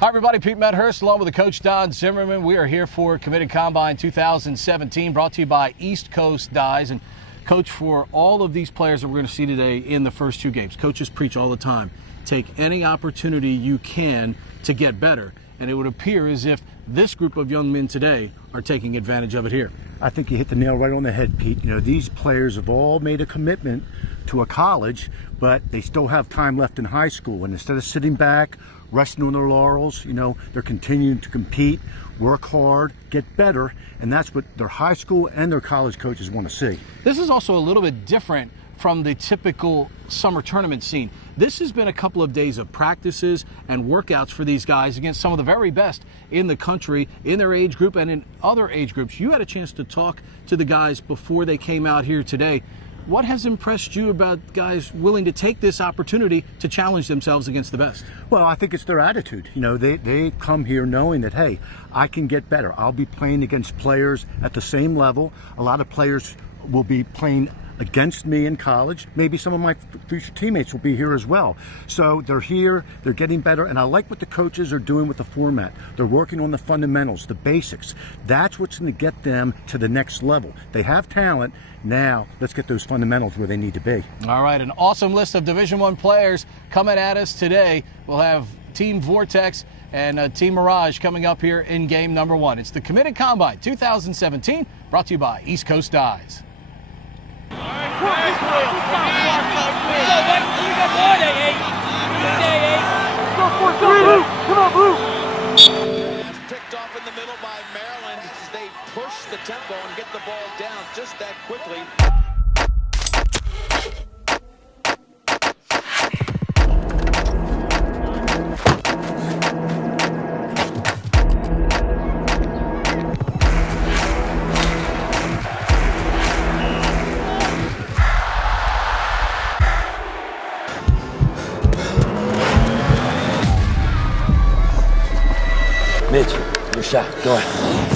Hi everybody, Pete Medhurst along with the coach Don Zimmerman. We are here for Committed Combine 2017, brought to you by East Coast Dyes. And coach, for all of these players that we're going to see today in the first two games, coaches preach all the time, take any opportunity you can to get better. And it would appear as if this group of young men today are taking advantage of it here. I think you hit the nail right on the head, Pete. You know, these players have all made a commitment to a college, but they still have time left in high school. And instead of sitting back, resting on their laurels, you know, they're continuing to compete, work hard, get better, and that's what their high school and their college coaches want to see. This is also a little bit different from the typical summer tournament scene. This has been a couple of days of practices and workouts for these guys against some of the very best in the country, in their age group and in other age groups. You had a chance to talk to the guys before they came out here today. What has impressed you about guys willing to take this opportunity to challenge themselves against the best? Well, I think it's their attitude. You know, they come here knowing that, hey, I can get better. I'll be playing against players at the same level. A lot of players will be playing against me in college. Maybe some of my future teammates will be here as well. So they're here, they're getting better, and I like what the coaches are doing with the format. They're working on the fundamentals, the basics. That's what's going to get them to the next level. They have talent. Now let's get those fundamentals where they need to be. All right, an awesome list of Division I players coming at us today. We'll have Team Vortex and Team Mirage coming up here in game number one. It's the Committed Combine 2017, brought to you by East Coast Dyes. Picked off in the middle by Maryland as they push the tempo and get the ball down just that quickly. Mitch, your shot. Go ahead.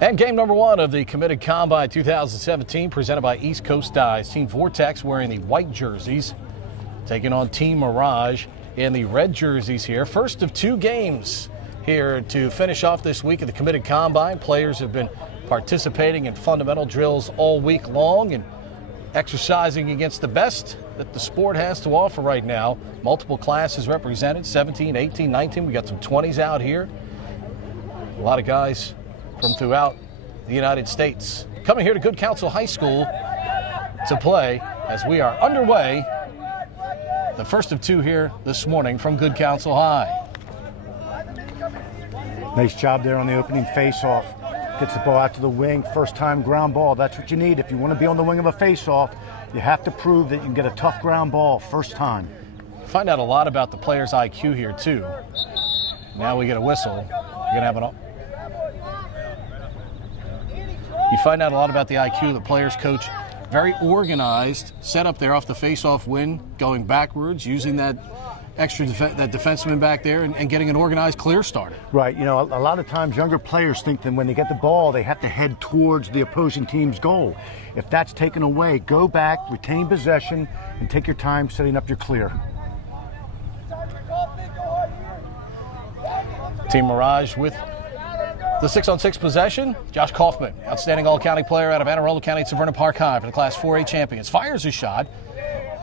And game number one of the Committed Combine 2017 presented by East Coast Dyes. Team Vortex wearing the white jerseys, taking on Team Mirage in the red jerseys here. First of two games here to finish off this week of the Committed Combine. Players have been participating in fundamental drills all week long and exercising against the best that the sport has to offer right now. Multiple classes represented, 17, 18, 19. We got some 20s out here. A lot of guys from throughout the United States coming here to Good Counsel High School to play as we are underway. The first of two here this morning from Good Counsel High. Nice job there on the opening face-off. Gets the ball out to the wing, first time ground ball. That's what you need. If you want to be on the wing of a face-off, you have to prove that you can get a tough ground ball first time. Find out a lot about the player's IQ here too. Now we get a whistle. You're gonna have You find out a lot about the IQ of the players coach. Very organized, set up there off the face-off win, going backwards, using that extra that defenseman back there and getting an organized clear started. Right. You know, a lot of times younger players think that when they get the ball, they have to head towards the opposing team's goal. If that's taken away, go back, retain possession, and take your time setting up your clear. Team Mirage with the 6-on-6 possession. Josh Kaufman, outstanding all-county player out of Anne Arundel County at Severna Park High for the Class 4A champions. Fires a shot.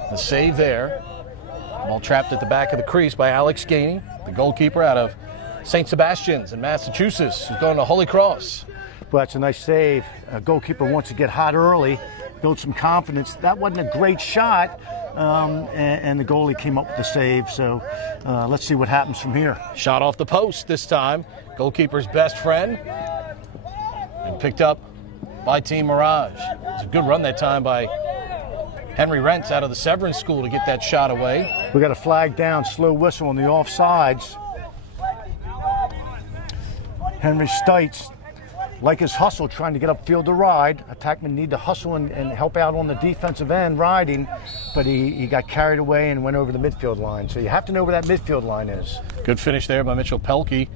The save there. Ball trapped at the back of the crease by Alex Gainey, the goalkeeper out of St. Sebastian's in Massachusetts, who's going to Holy Cross. Well, that's a nice save. A goalkeeper wants to get hot early, build some confidence. That wasn't a great shot, and the goalie came up with the save. So let's see what happens from here. Shot off the post this time. Goalkeeper's best friend. And picked up by Team Mirage. It's a good run that time by Henry Rentz out of the Severance School to get that shot away. We got a flag down, slow whistle on the offsides. Henry Stites, like his hustle, trying to get upfield to ride. Attackmen need to hustle and help out on the defensive end riding, but he got carried away and went over the midfield line. So you have to know where that midfield line is. Good finish there by Mitchell Pelkey.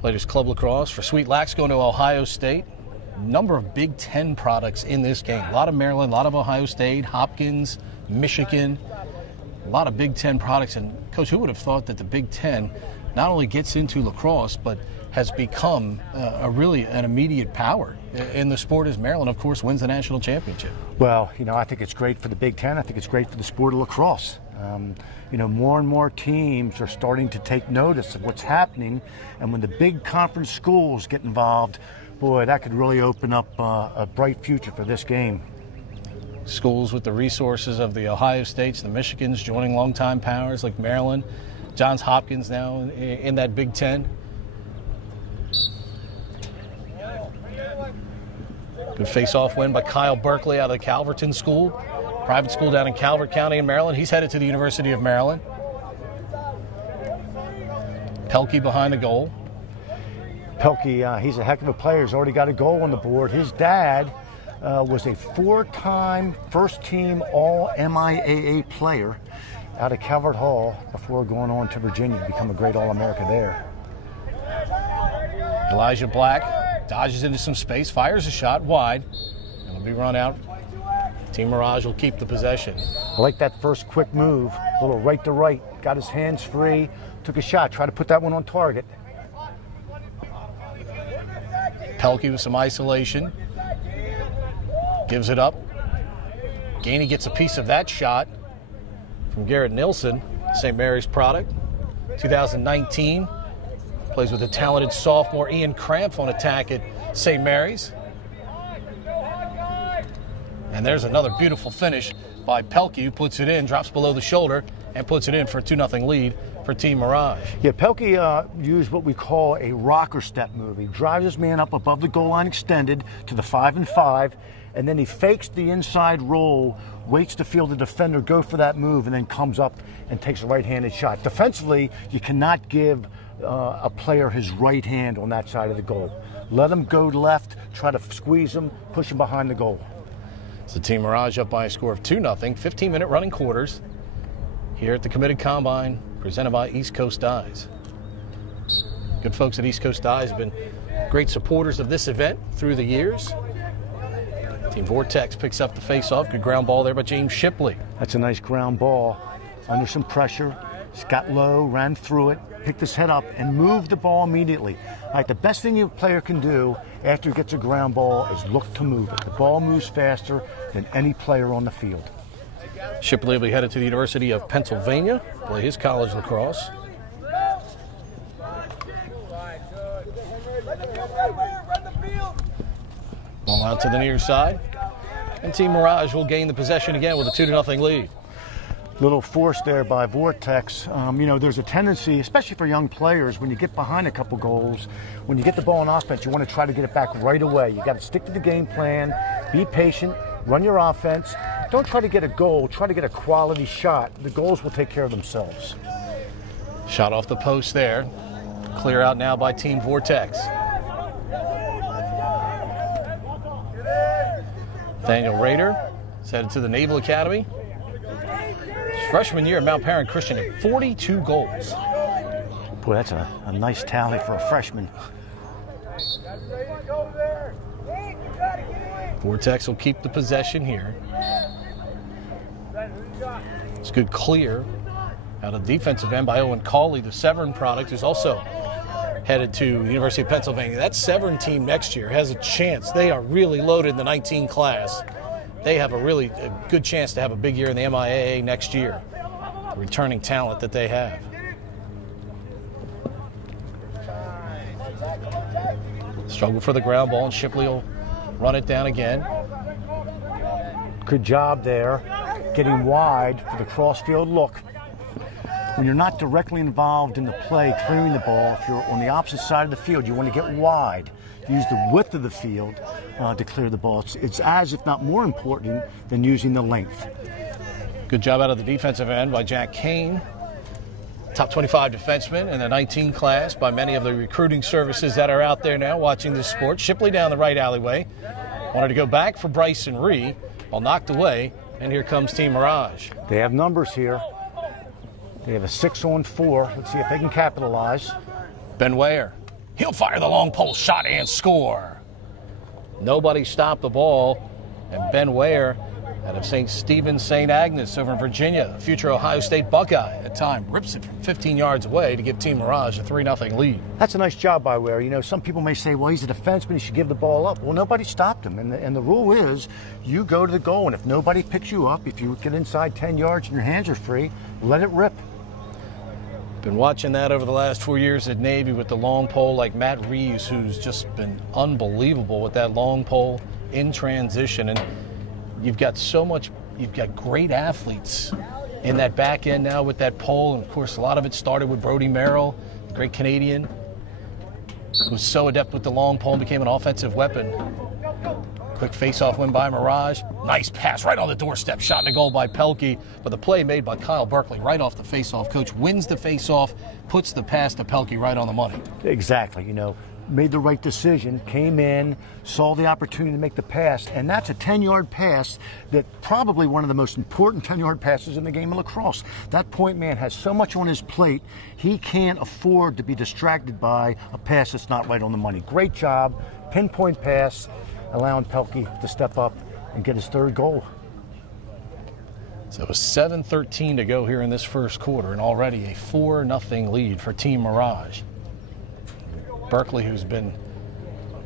Played his club lacrosse for Sweet Lax, going to Ohio State. Number of Big Ten products in this game. A lot of Maryland, a lot of Ohio State, Hopkins, Michigan. A lot of Big Ten products. And, Coach, who would have thought that the Big Ten not only gets into lacrosse, but has become really an immediate power in the sport as Maryland, of course, wins the national championship. Well, I think it's great for the Big Ten. I think it's great for the sport of lacrosse. More and more teams are starting to take notice of what's happening, and when the big conference schools get involved, boy, that could really open up a bright future for this game. Schools with the resources of the Ohio States, the Michigans joining longtime powers like Maryland, Johns Hopkins now in that Big Ten. Good face-off win by Kyle Berkeley out of the Calverton School. Private school down in Calvert County in Maryland. He's headed to the University of Maryland. Pelkey behind the goal. Pelkey, he's a heck of a player. He's already got a goal on the board. His dad was a 4-time first-team All-MIAA player out of Calvert Hall before going on to Virginia to become a great All-America there. Elijah Black dodges into some space, fires a shot wide, and it'll be run out. Team Mirage will keep the possession. I like that first quick move, a little right to right, got his hands free, took a shot, tried to put that one on target. Pelkey with some isolation, gives it up. Gainey gets a piece of that shot from Garrett Nilsson, St. Mary's product, 2019. Plays with the talented sophomore Ian Krampf on attack at St. Mary's. And there's another beautiful finish by Pelkey, who puts it in, drops below the shoulder, and puts it in for a 2-0 lead for Team Mirage. Yeah, Pelkey used what we call a rocker step move. He drives his man up above the goal line extended to the 5-and-5, and then he fakes the inside roll, waits to feel the defender go for that move, and then comes up and takes a right-handed shot. Defensively, you cannot give a player his right hand on that side of the goal. Let him go left, try to squeeze him, push him behind the goal. So Team Mirage up by a score of 2-0, 15-minute running quarters here at the Committed Combine, presented by East Coast Dyes. Good folks at East Coast Dyes have been great supporters of this event through the years. Team Vortex picks up the face-off. Good ground ball there by James Shipley. That's a nice ground ball. Under some pressure, just got low, ran through it, picked his head up, and moved the ball immediately. All right, the best thing a player can do after he gets a ground ball is look to move it. The ball moves faster than any player on the field. Shipley will be headed to the University of Pennsylvania, play his college lacrosse. Ball out to the near side. And Team Mirage will gain the possession again with a 2-0 lead. Little force there by Vortex. There's a tendency, especially for young players, when you get behind a couple goals, when you get the ball on offense, you want to try to get it back right away. You got to stick to the game plan, be patient, run your offense. Don't try to get a goal, try to get a quality shot. The goals will take care of themselves. Shot off the post there. Clear out now by Team Vortex. Nathaniel Rader is headed to the Naval Academy. His freshman year at Mount Perrin Christian had 42 goals. Boy, that's a nice tally for a freshman. Vortex will keep the possession here. It's good clear out of defensive end by Owen Cawley, the Severn product, who's also headed to the University of Pennsylvania. That Severn team next year has a chance. They are really loaded in the 19 class. They have a good chance to have a big year in the MIAA next year. The returning talent that they have. Struggle for the ground ball, and Shipley will run it down again. Good job there, getting wide for the cross-field look. When you're not directly involved in the play, clearing the ball, if you're on the opposite side of the field, you want to get wide. Use the width of the field to clear the ball. It's as, if not more important, than using the length. Good job out of the defensive end by Jack Kane. Top 25 defenseman in the 19 class by many of the recruiting services that are out there now watching this sport. Shipley down the right alleyway. Wanted to go back for Bryson Ree, while knocked away, and here comes Team Mirage. They have numbers here. They have a 6-on-4. Let's see if they can capitalize. Ben Ware. He'll fire the long pole shot and score. Nobody stopped the ball, and Ben Ware out of St. Stephen St. Agnes over in Virginia, a future Ohio State Buckeye at time, rips it from 15 yards away to give Team Mirage a 3-0 lead. That's a nice job by Ware. You know, some people may say, well, he's a defenseman, he should give the ball up. Well, nobody stopped him, and the rule is you go to the goal, and if nobody picks you up, if you get inside 10 yards and your hands are free, let it rip. Been watching that over the last 4 years at Navy with the long pole, like Matt Reeves, who's just been unbelievable with that long pole in transition. And you've got great athletes in that back end now with that pole. And of course, a lot of it started with Brody Merrill, the great Canadian, who's so adept with the long pole and became an offensive weapon. Quick face-off win by Mirage. Nice pass right on the doorstep. Shot in the goal by Pelkey. But the play made by Kyle Berkeley right off the face-off. Coach wins the face-off, puts the pass to Pelkey right on the money. Exactly. You know, made the right decision, came in, saw the opportunity to make the pass, and that's a 10-yard pass that probably one of the most important 10-yard passes in the game of lacrosse. That point man has so much on his plate, he can't afford to be distracted by a pass that's not right on the money. Great job, pinpoint pass, allowing Pelkey to step up and get his third goal. So it was 7:13 to go here in this first quarter, and already a 4-0 lead for Team Mirage. Berkeley, who's been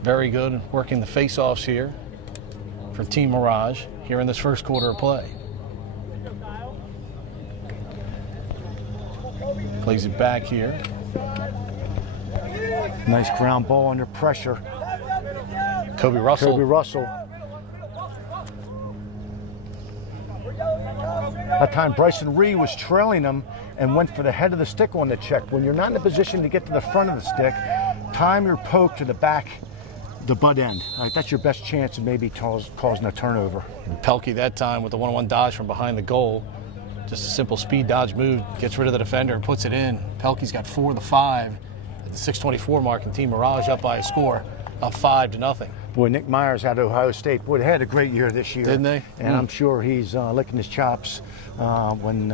very good working the face-offs here for Team Mirage here in this first quarter of play. Plays it back here. Nice ground ball under pressure. Kobe Russell. That time Bryson Ree was trailing him and went for the head of the stick on the check. When you're not in a position to get to the front of the stick, time your poke to the back, the butt end. Right, that's your best chance of maybe causing a turnover. And Pelkey that time with the 1-on-1 dodge from behind the goal. Just a simple speed dodge move, gets rid of the defender and puts it in. Pelkey's got 4 of the 5 at the 6:24 mark, and Team Mirage up by a score of 5-0. Boy, Nick Myers out of Ohio State. Boy, they had a great year this year. Didn't they? And I'm sure he's licking his chops when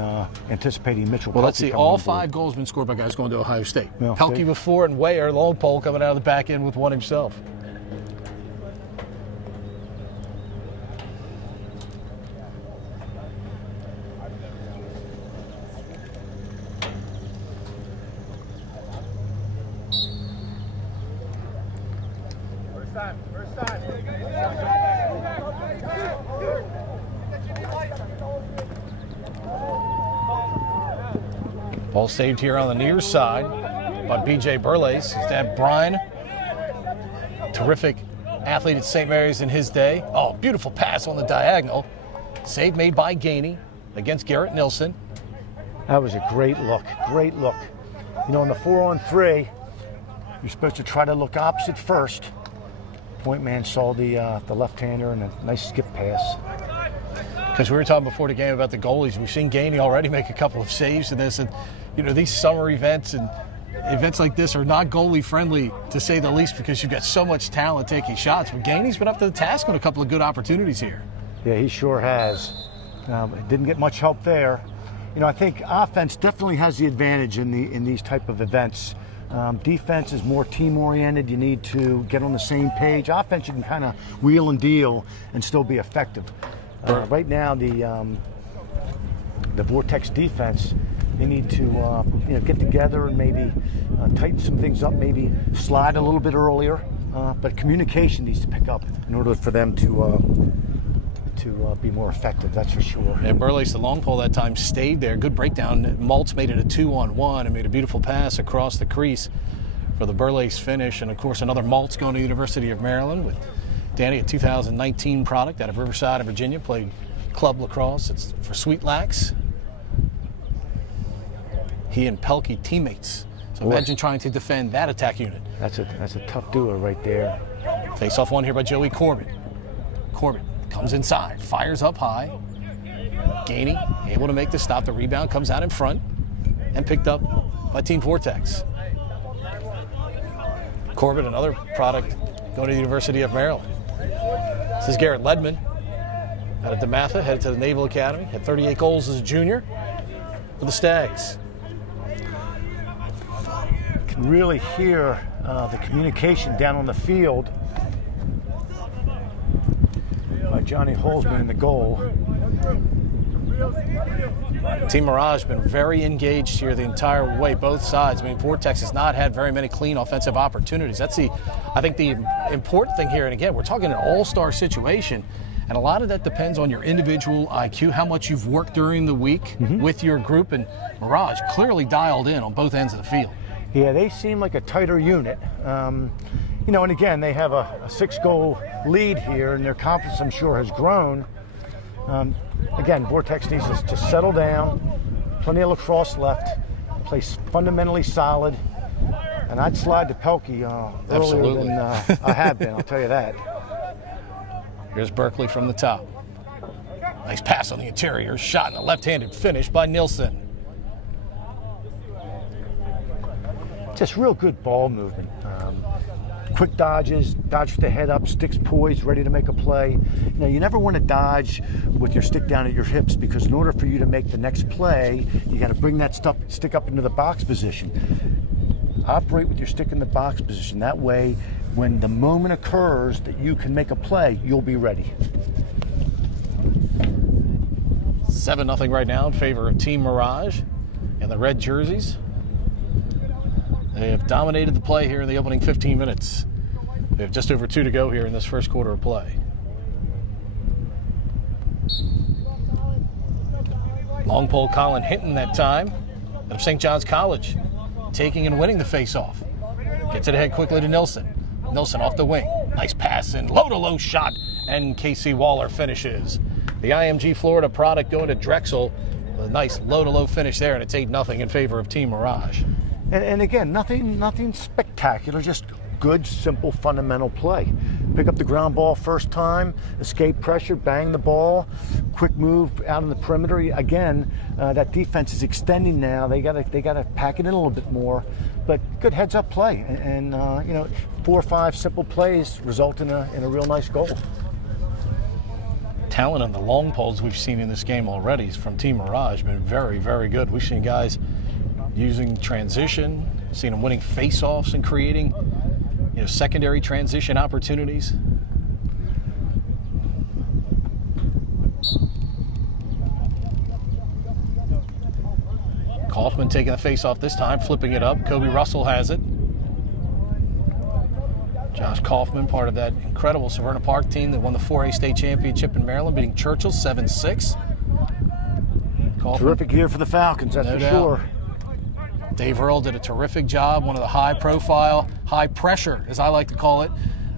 anticipating Mitchell. Well, Pelkey let's see. All 5 goals been scored by guys going to Ohio State. Well, Pelkey with 4 and Ware, long pole coming out of the back end with 1 himself. Ball saved here on the near side by B.J. Burleigh. His dad, Brian, terrific athlete at St. Mary's in his day. Oh, beautiful pass on the diagonal. Save made by Gainey against Garrett Nilsson. That was a great look, great look. You know, in the 4-on-3, you're supposed to try to look opposite first. Point man saw the left-hander and a nice skip pass. Because we were talking before the game about the goalies. We've seen Gainey already make a couple of saves in this. And, you know, these summer events and events like this are not goalie friendly, to say the least, because you've got so much talent taking shots. But Gainey's been up to the task on a couple of good opportunities here. Yeah, he sure has. Didn't get much help there. You know, I think offense definitely has the advantage in these type of events. Defense is more team-oriented. You need to get on the same page. Offense, you can kind of wheel and deal and still be effective. Right now, the Vortex defense, they need to get together and maybe tighten some things up, maybe slide a little bit earlier. But communication needs to pick up in order for them to be more effective, that's for sure. And Burleigh's the long pole that time stayed there. Good breakdown. Maltz made it a 2-on-1 and made a beautiful pass across the crease for the Burleigh's finish. And, of course, another Maltz going to the University of Maryland with Danny, a 2019 product out of Riverside of Virginia, played club lacrosse. It's for Sweet Lax. He and Pelkey teammates. So imagine trying to defend that attack unit. That's a tough duo right there. Face off one here by Joey Corbett. Corbett comes inside, fires up high. Gainey able to make the stop. The rebound comes out in front and picked up by Team Vortex. Corbett, another product going to the University of Maryland. This is Garrett Ledman out of DeMatha, headed to the Naval Academy. Had 38 goals as a junior for the Stags. You can really hear the communication down on the field by Johnny Holzman in the goal. Team Mirage has been very engaged here the entire way, both sides. I mean, Vortex has not had very many clean offensive opportunities. That's I think the important thing here, and again, we're talking an all-star situation, and a lot of that depends on your individual IQ, how much you've worked during the week with your group, and Mirage clearly dialed in on both ends of the field. Yeah, they seem like a tighter unit. You know, and again, they have a 6-goal lead here, and their confidence, I'm sure, has grown. Again, Vortex needs to settle down, plenty of lacrosse left, play fundamentally solid, and I'd slide to Pelkey earlier than I have been, I'll tell you that. Here's Berkeley from the top. Nice pass on the interior, shot and a left-handed finish by Nilsson. Just real good ball movement. Quick dodges, dodge with the head up, sticks poised, ready to make a play. You know, you never want to dodge with your stick down at your hips, because in order for you to make the next play, you got to bring that stick up into the box position. Operate with your stick in the box position. That way, when the moment occurs that you can make a play, you'll be ready. 7-0 right now in favor of Team Mirage and the red jerseys. They have dominated the play here in the opening 15 minutes. We have just over 2 to go here in this first quarter of play. Long pole Colin Hinton that time of St. John's College, taking and winning the face-off. Gets it ahead quickly to Nilsson. Nilsson off the wing. Nice pass and low-to-low shot, and Casey Waller finishes. The IMG Florida product going to Drexel. A nice low-to-low finish there, and it's 8-0 in favor of Team Mirage. And again, nothing spectacular, just good, simple, fundamental play. Pick up the ground ball first time, escape pressure, bang the ball, quick move out on the perimeter. Again, that defense is extending now. They gotta pack it in a little bit more, but good heads-up play. And you know, 4 or 5 simple plays result in a real nice goal. Talent on the long poles we've seen in this game already from Team Mirage been very, very good. We've seen guys using transition, seen them winning face-offs and creating, you know, secondary transition opportunities. Kaufman taking the face-off this time, flipping it up. Kobe Russell has it. Josh Kaufman, part of that incredible Severna Park team that won the 4A state championship in Maryland, beating Churchill 7-6. Terrific year for the Falcons, that's for sure. Dave Earl did a terrific job, one of the high-profile, high-pressure, as I like to call it,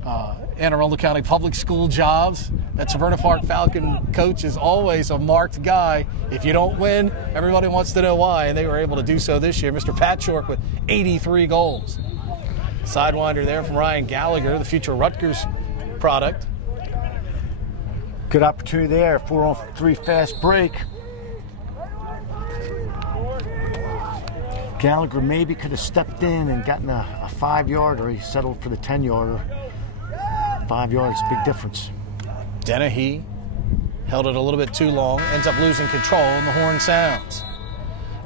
Anne Arundel County public school jobs. That Severna Park Falcon coach is always a marked guy. If you don't win, everybody wants to know why, and they were able to do so this year. Mr. Patchork with 83 goals. Sidewinder there from Ryan Gallagher, the future Rutgers product. Good opportunity there, 4-on-3 fast break. Gallagher maybe could have stepped in and gotten a 5-yarder. He settled for the 10-yarder. 5 yards, big difference. Dennehy held it a little bit too long, ends up losing control, and the horn sounds.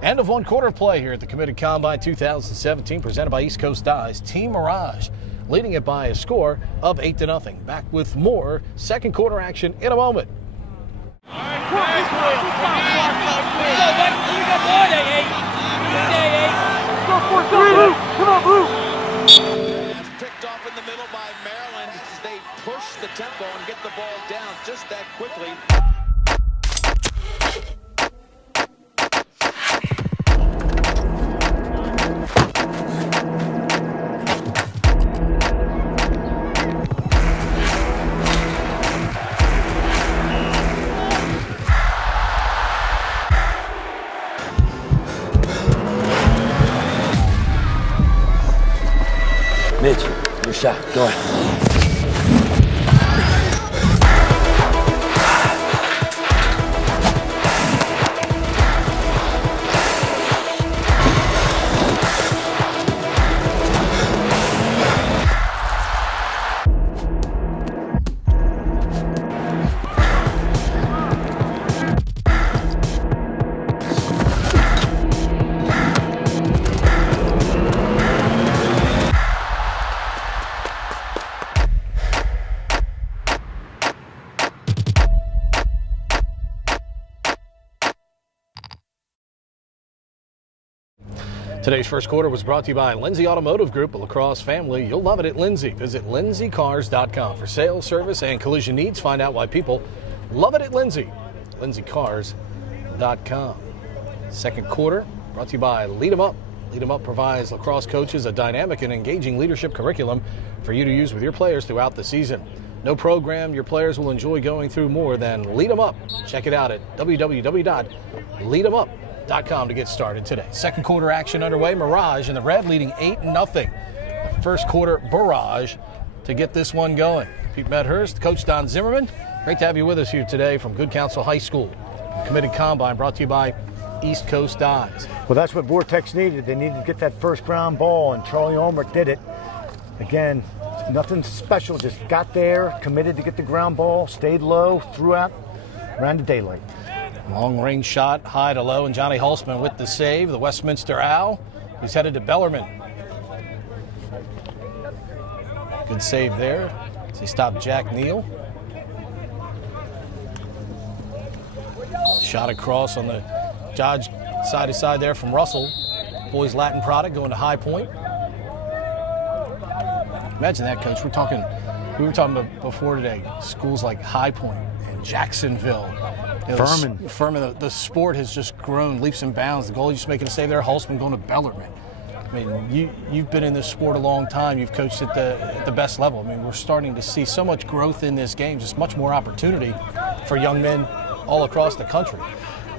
End of 1 quarter play here at the Committed Combine 2017, presented by East Coast Dyes. Team Mirage leading it by a score of 8-0. Back with more second quarter action in a moment. Come on, Blue! Picked off in the middle by Maryland as they push the tempo and get the ball down just that quickly. Mitch, your shot. Go ahead. Today's first quarter was brought to you by Lindsay Automotive Group, a Lacrosse family. You'll love it at Lindsay. Visit lindsaycars.com for sales, service, and collision needs. Find out why people love it at Lindsay. lindsaycars.com. Second quarter brought to you by Lead 'em Up. Lead 'em Up provides lacrosse coaches a dynamic and engaging leadership curriculum for you to use with your players throughout the season. No program your players will enjoy going through more than Lead 'em Up. Check it out at www.leademup.com to get started today. Second quarter action underway. Mirage and the Red leading 8-0. The first quarter barrage to get this one going. Pete Medhurst, Coach Don Zimmerman. Great to have you with us here today from Good Counsel High School. Committed Combine brought to you by East Coast Dyes. Well, that's what Vortex needed. They needed to get that first ground ball, and Charlie Ulmer did it. Again, nothing special, just got there, committed to get the ground ball, stayed low, threw out, ran to daylight. Long range shot, high to low, and Johnny Hulsman with the save. The Westminster Owl, he's headed to Bellarmine. Good save there as he stopped Jack Neal. Shot across on the Dodge side to side there from Russell. Boys Latin product going to High Point. Imagine that, Coach. We were talking about before today, schools like High Point and Jacksonville. You know, Furman, the sport has just grown leaps and bounds. The goalie just making a save there. Hulsman going to Bellarmine. I mean, you've been in this sport a long time. You've coached at the best level. I mean, we're starting to see so much growth in this game, just much more opportunity for young men all across the country.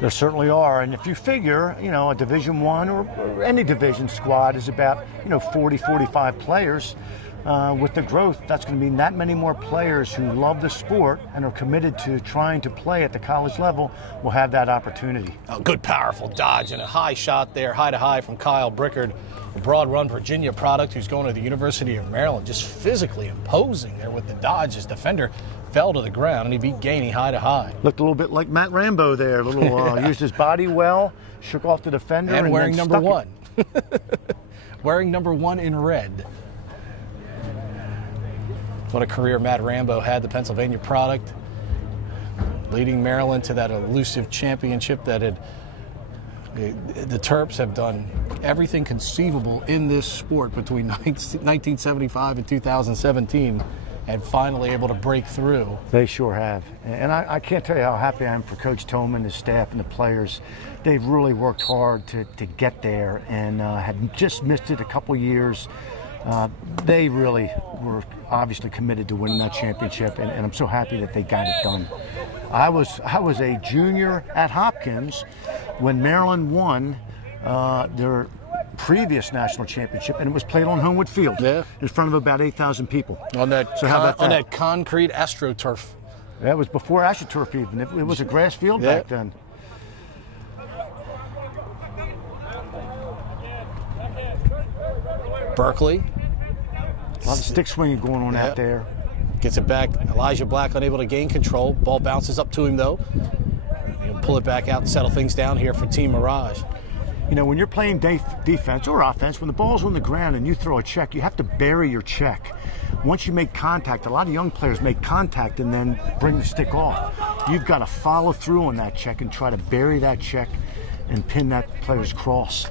There certainly are, and if you figure, you know, a Division I or any division squad is about, 40, 45 players. With the growth, that's going to mean that many more players who love the sport and are committed to trying to play at the college level will have that opportunity. Oh, good, powerful dodge and a high shot there, high to high from Kyle Brickard, a broad run Virginia product who's going to the University of Maryland, just physically imposing there with the dodge. His defender fell to the ground and he beat Gainey high to high. Looked a little bit like Matt Rambo there, used his body well, shook off the defender, and wearing number 1. Wearing number 1 in red. What a career Matt Rambo had, the Pennsylvania product, leading Maryland to that elusive championship that the Terps have done everything conceivable in this sport between 1975 and 2017 and finally able to break through. They sure have. And I can't tell you how happy I am for Coach Toman, his staff, and the players. They've really worked hard to get there and had just missed it a couple years. They really were obviously committed to winning that championship, and I'm so happy that they got it done. I was a junior at Hopkins when Maryland won their previous national championship, and it was played on Homewood Field in front of about 8,000 people. On that concrete AstroTurf. That was before AstroTurf even. It was a grass field back then. Berkeley. A lot of stick swinging going on out there. Gets it back. Elijah Black unable to gain control. Ball bounces up to him, though. He'll pull it back out and settle things down here for Team Mirage. You know, when you're playing defense or offense, when the ball's on the ground and you throw a check, you have to bury your check. Once you make contact, a lot of young players make contact and then bring the stick off. You've got to follow through on that check and try to bury that check and pin that player's cross.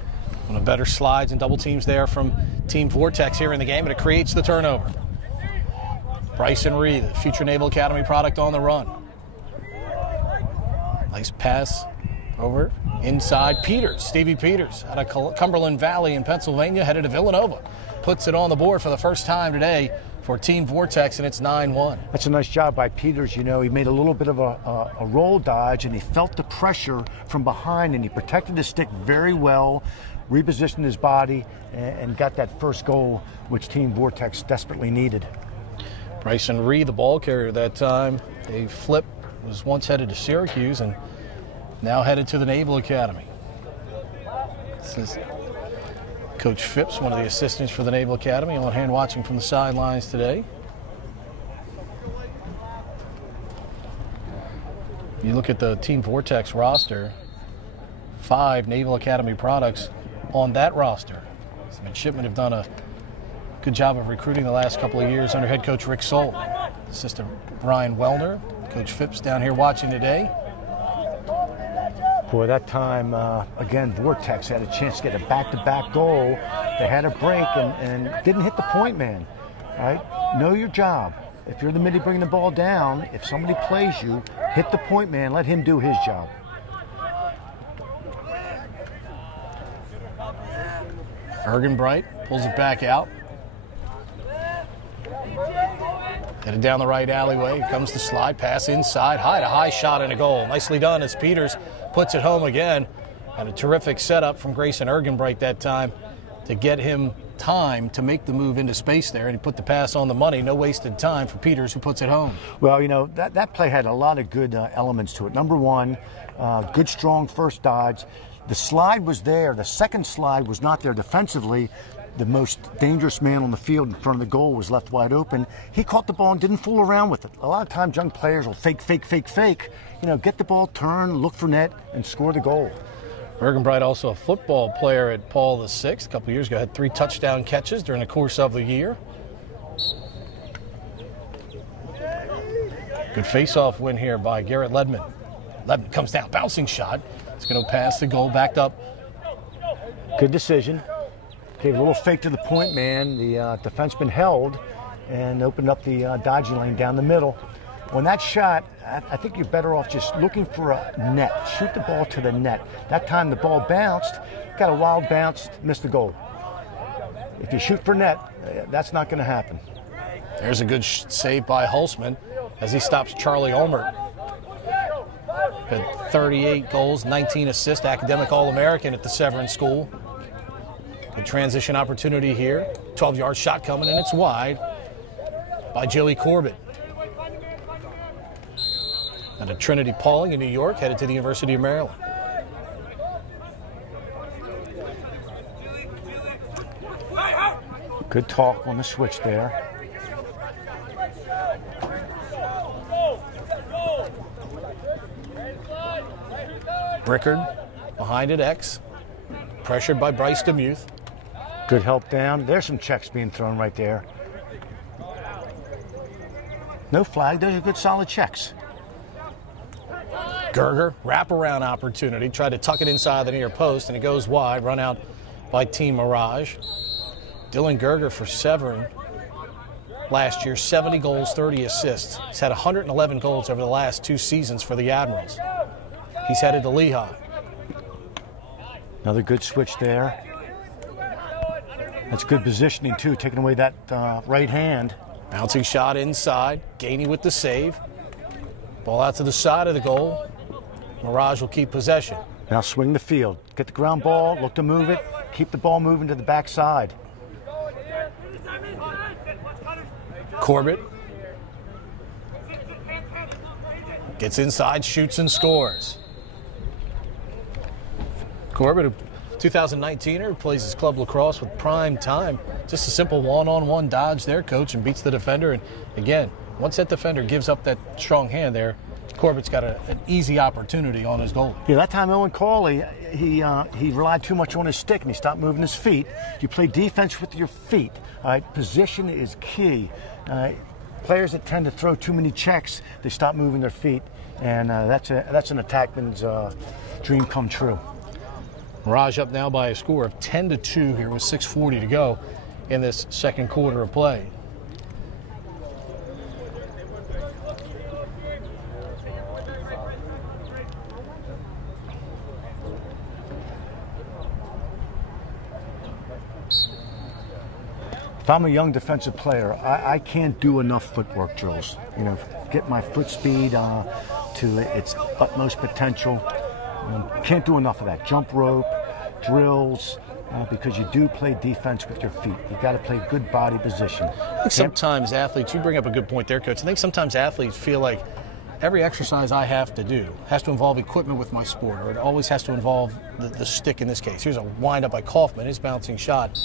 One of the better slides and double teams there from Team Vortex here in the game, and it creates the turnover. Bryson Reed, the future Naval Academy product, on the run. Nice pass over inside Peters. Stevie Peters out of Cumberland Valley in Pennsylvania, headed to Villanova. Puts it on the board for the first time today for Team Vortex, and it's 9-1. That's a nice job by Peters. You know, he made a little bit of a roll dodge, and he felt the pressure from behind, and he protected the stick very well, repositioned his body, and got that first goal, which Team Vortex desperately needed. Bryson Reed, the ball carrier that time. A flip, was once headed to Syracuse and now headed to the Naval Academy. This is Coach Phipps, one of the assistants for the Naval Academy, on hand watching from the sidelines today. You look at the Team Vortex roster, 5 Naval Academy products on that roster. The midshipmen have done a good job of recruiting the last couple of years under head coach Rick Soule. Assistant Brian Wellner, Coach Phipps down here watching today. Boy, that time, again, Vortex had a chance to get a back-to-back goal. They had a break and didn't hit the point man. All right? Know your job. If you're the midi bringing the ball down, if somebody plays you, hit the point man, let him do his job. Ergenbright pulls it back out. Headed down the right alleyway. Here comes the slide, pass inside. High shot and a goal. Nicely done as Peters puts it home again. And a terrific setup from Grayson Ergenbright that time to get him time to make the move into space there. And he put the pass on the money. No wasted time for Peters, who puts it home. Well, you know, that play had a lot of good elements to it. Number one, good, strong first dodge. The slide was there. The second slide was not there defensively. The most dangerous man on the field in front of the goal was left wide open. He caught the ball and didn't fool around with it. A lot of times young players will fake. You know, get the ball, turn, look for net, and score the goal. Ergenbright, also a football player at Paul VI. A couple of years ago, had 3 touchdown catches during the course of the year. Good face-off win here by Garrett Ledman. Ledman comes down, bouncing shot. It's going to pass the goal, backed up. Good decision. Gave a little fake to the point man. The defenseman held and opened up the dodgy lane down the middle. On that shot, I think you're better off just looking for a net. Shoot the ball to the net. That time the ball bounced, got a wild bounce, missed the goal. If you shoot for net, that's not going to happen. There's a good save by Hulsman as he stops Charlie Ulmert. Had 38 goals, 19 assists, academic All-American at the Severn School. Good transition opportunity here. 12-yard shot coming, and it's wide by Joey Corbett. And a Trinity Pauling in New York, headed to the University of Maryland. Good talk on the switch there. Brickard behind it, X. Pressured by Bryce DeMuth. Good help down. There's some checks being thrown right there. No flag. Those are good, solid checks. Gerger, wraparound opportunity. Tried to tuck it inside the near post, and it goes wide. Run out by Team Mirage. Dylan Gerger for Severn last year, 70 goals, 30 assists. He's had 111 goals over the last 2 seasons for the Admirals. He's headed to Lehigh. Another good switch there. That's good positioning, too, taking away that right hand. Bouncing shot inside. Gainey with the save. Ball out to the side of the goal. Mirage will keep possession. Now swing the field. Get the ground ball, look to move it, keep the ball moving to the backside. Corbett gets inside, shoots and scores. Corbett, a 2019er, who plays his club lacrosse with prime time. Just a simple one-on-one dodge there, coach, and beats the defender. And again, once that defender gives up that strong hand there, Corbett's got an easy opportunity on his goal. Yeah, that time Owen Cawley, he relied too much on his stick and he stopped moving his feet. You play defense with your feet. All right, position is key. Players that tend to throw too many checks, they stop moving their feet, and that's an attackman's dream come true. Mirage up now by a score of 10-2 here with 6:40 to go in this second quarter of play. If I'm a young defensive player, I can't do enough footwork drills. You know, get my foot speed to its utmost potential. Can't do enough of that. Jump rope, drills, because you do play defense with your feet. You got to play good body position. I think sometimes athletes, you bring up a good point there, Coach. I think sometimes athletes feel like every exercise I have to do has to involve equipment with my sport, or it always has to involve the stick in this case. Here's a wind up by Kaufman. His bouncing shot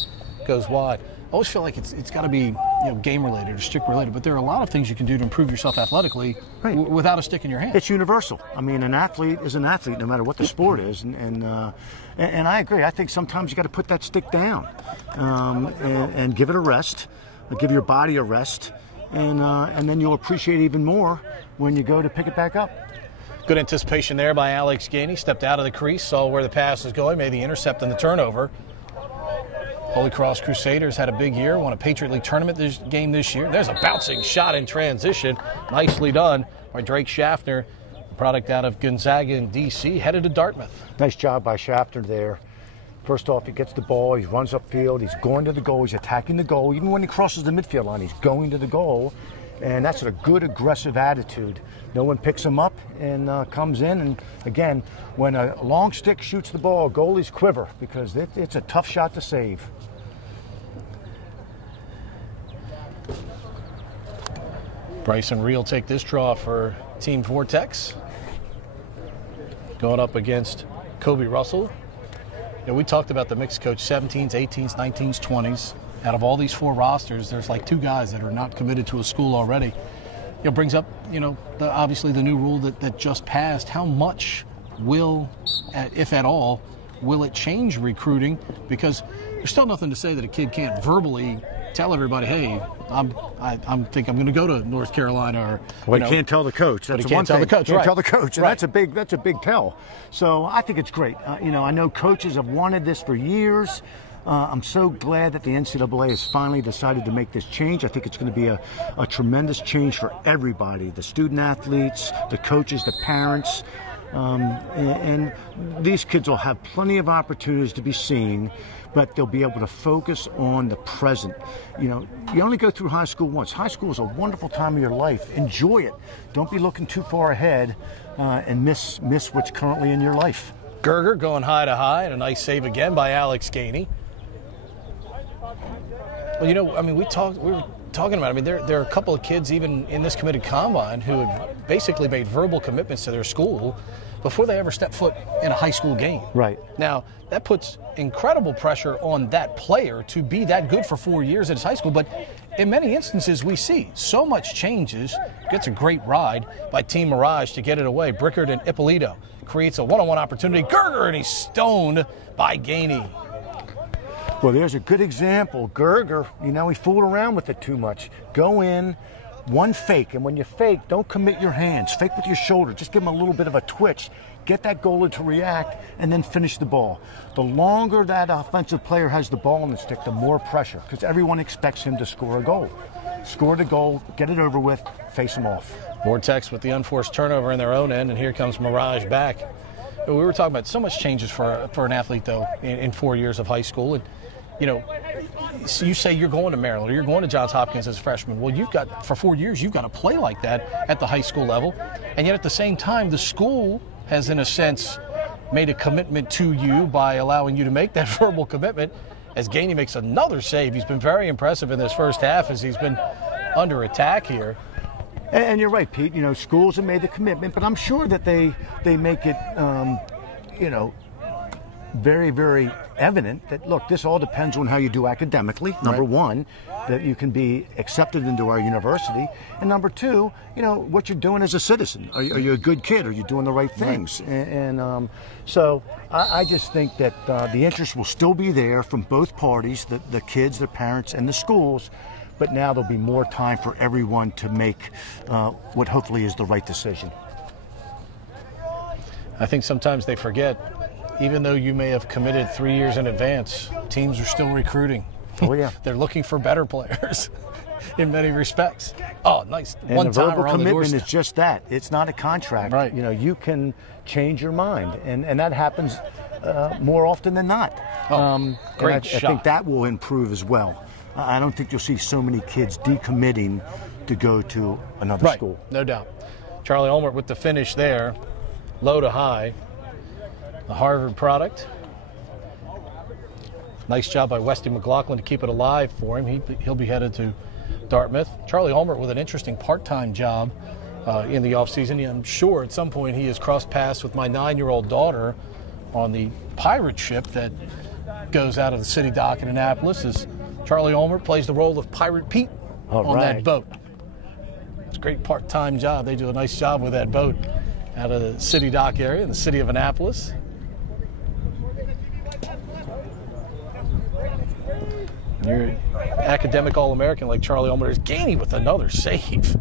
goes wide. I always feel like it's got to be game related or stick related, but there are a lot of things you can do to improve yourself athletically without a stick in your hand. It's universal. I mean, an athlete is an athlete no matter what the sport is, and I agree. I think sometimes you got to put that stick down and give it a rest, give your body a rest, and then you'll appreciate it even more when you go to pick it back up. Good anticipation there by Alex Gainey. Stepped out of the crease, saw where the pass was going, made the intercept and the turnover. Holy Cross Crusaders had a big year, won a Patriot League tournament game this year. There's a bouncing shot in transition. Nicely done by Drake Schaffner, product out of Gonzaga in D.C., headed to Dartmouth. Nice job by Schaffner there. First off, he gets the ball, he runs upfield, he's going to the goal, he's attacking the goal. Even when he crosses the midfield line, he's going to the goal. And that's a good aggressive attitude. No one picks him up and comes in. And again, when a long stick shoots the ball, goalies quiver because it's a tough shot to save. Bryson Reel take this draw for Team Vortex. Going up against Kobe Russell. You know, we talked about the mixed coach, 17s, 18s, 19s, 20s. Out of all these 4 rosters, there's like 2 guys that are not committed to a school already. It brings up, obviously the new rule that just passed. How much will, if at all, will it change recruiting? Because there's still nothing to say that a kid can't verbally tell everybody, hey, I think I'm going to go to North Carolina. He can't tell the coach. That's he can't tell the coach. Can't tell the coach, and that's a big tell. So I think it's great. I know coaches have wanted this for years. I'm so glad that the NCAA has finally decided to make this change. I think it's going to be a tremendous change for everybody, the student athletes, the coaches, the parents. And these kids will have plenty of opportunities to be seen, but they'll be able to focus on the present. You only go through high school once. High school is a wonderful time of your life. Enjoy it. Don't be looking too far ahead and miss what's currently in your life. Gerger going high to high, and a nice save again by Alex Gainey. Well, we were talking about, there are a couple of kids even in this committed combine who have basically made verbal commitments to their school before they ever step foot in a high school game. Right. Now, that puts incredible pressure on that player to be that good for 4 years at his high school, but in many instances we see so much changes. Gets a great ride by Team Mirage to get it away. Brickard and Ippolito creates a one-on-one opportunity. Gerger, and he's stoned by Gainey. Well, there's a good example. Gerger, he fooled around with it too much. Go in, one fake, and when you fake, don't commit your hands. Fake with your shoulder. Just give him a little bit of a twitch. Get that goalie to react, and then finish the ball. The longer that offensive player has the ball on the stick, the more pressure, because everyone expects him to score a goal. Score the goal, get it over with, face him off. Vortex with the unforced turnover in their own end, and here comes Mirage back. We were talking about so much changes for an athlete, though, in 4 years of high school. And so you say you're going to Maryland or you're going to Johns Hopkins as a freshman. Well, for 4 years, you've got to play like that at the high school level. And yet at the same time, the school has, in a sense, made a commitment to you by allowing you to make that verbal commitment. As Gainey makes another save, he's been very impressive in this first half as he's been under attack here. And you're right, Pete. Schools have made the commitment, but I'm sure that they make it, very, very evident that, look, this all depends on how you do academically, number one, that you can be accepted into our university, and number two, what you're doing as a citizen. Are you a good kid? Are you doing the right things? And so I just think that the interest will still be there from both parties, the kids, the parents, and the schools, but now there'll be more time for everyone to make what hopefully is the right decision. I think sometimes they forget, even though you may have committed 3 years in advance, teams are still recruiting. Oh, yeah. They're looking for better players in many respects. Oh, nice. And the verbal commitment is just that. It's not a contract. Right. You can change your mind, and that happens more often than not. Great shot. I think that will improve as well. I don't think you'll see so many kids decommitting to go to another school. No doubt. Charlie Ulmert with the finish there, low to high. The Harvard product. Nice job by Westy McLaughlin to keep it alive for him. He'll be headed to Dartmouth. Charlie Ulmert with an interesting part-time job in the offseason. I'm sure at some point he has crossed paths with my 9-year-old daughter on the pirate ship that goes out of the city dock in Annapolis, as Charlie Ulmert plays the role of Pirate Pete on that boat. It's a great part-time job. They do a nice job with that boat out of the city dock area in the city of Annapolis. You're academic All-American like Charlie Ulmert. Is Gainey with another save.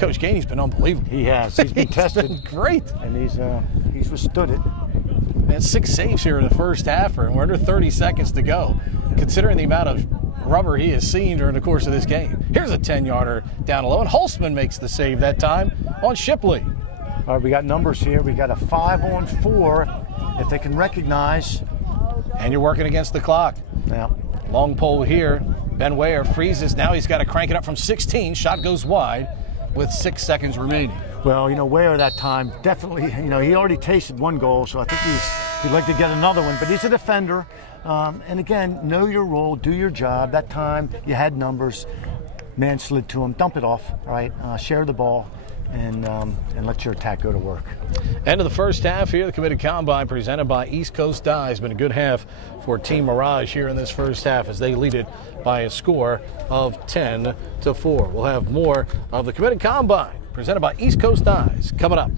Coach Gainey's been unbelievable. He has. He's been tested. Been great. And he's withstood it. Man, 6 saves here in the first half, and we're under 30 seconds to go, considering the amount of rubber he has seen during the course of this game. Here's a 10-yarder down low, and Holzman makes the save that time on Shipley. All right, we got numbers here. We got a 5-on-4 if they can recognize. And you're working against the clock. Yeah. Long pole here. Ben Ware freezes. Now he's got to crank it up from 16. Shot goes wide with 6 seconds remaining. Well, Ware that time definitely, he already tasted one goal, so I think he'd like to get another one. But he's a defender. And again, know your role, do your job. That time you had numbers. Man slid to him. Dump it off, all right? Share the ball and let your attack go to work. End of the first half here. The Committed Combine presented by East Coast Dye has been a good half for Team Mirage here in this first half as they lead it by a score of 10-4. We'll have more of the Committed Combine presented by East Coast Dyes coming up.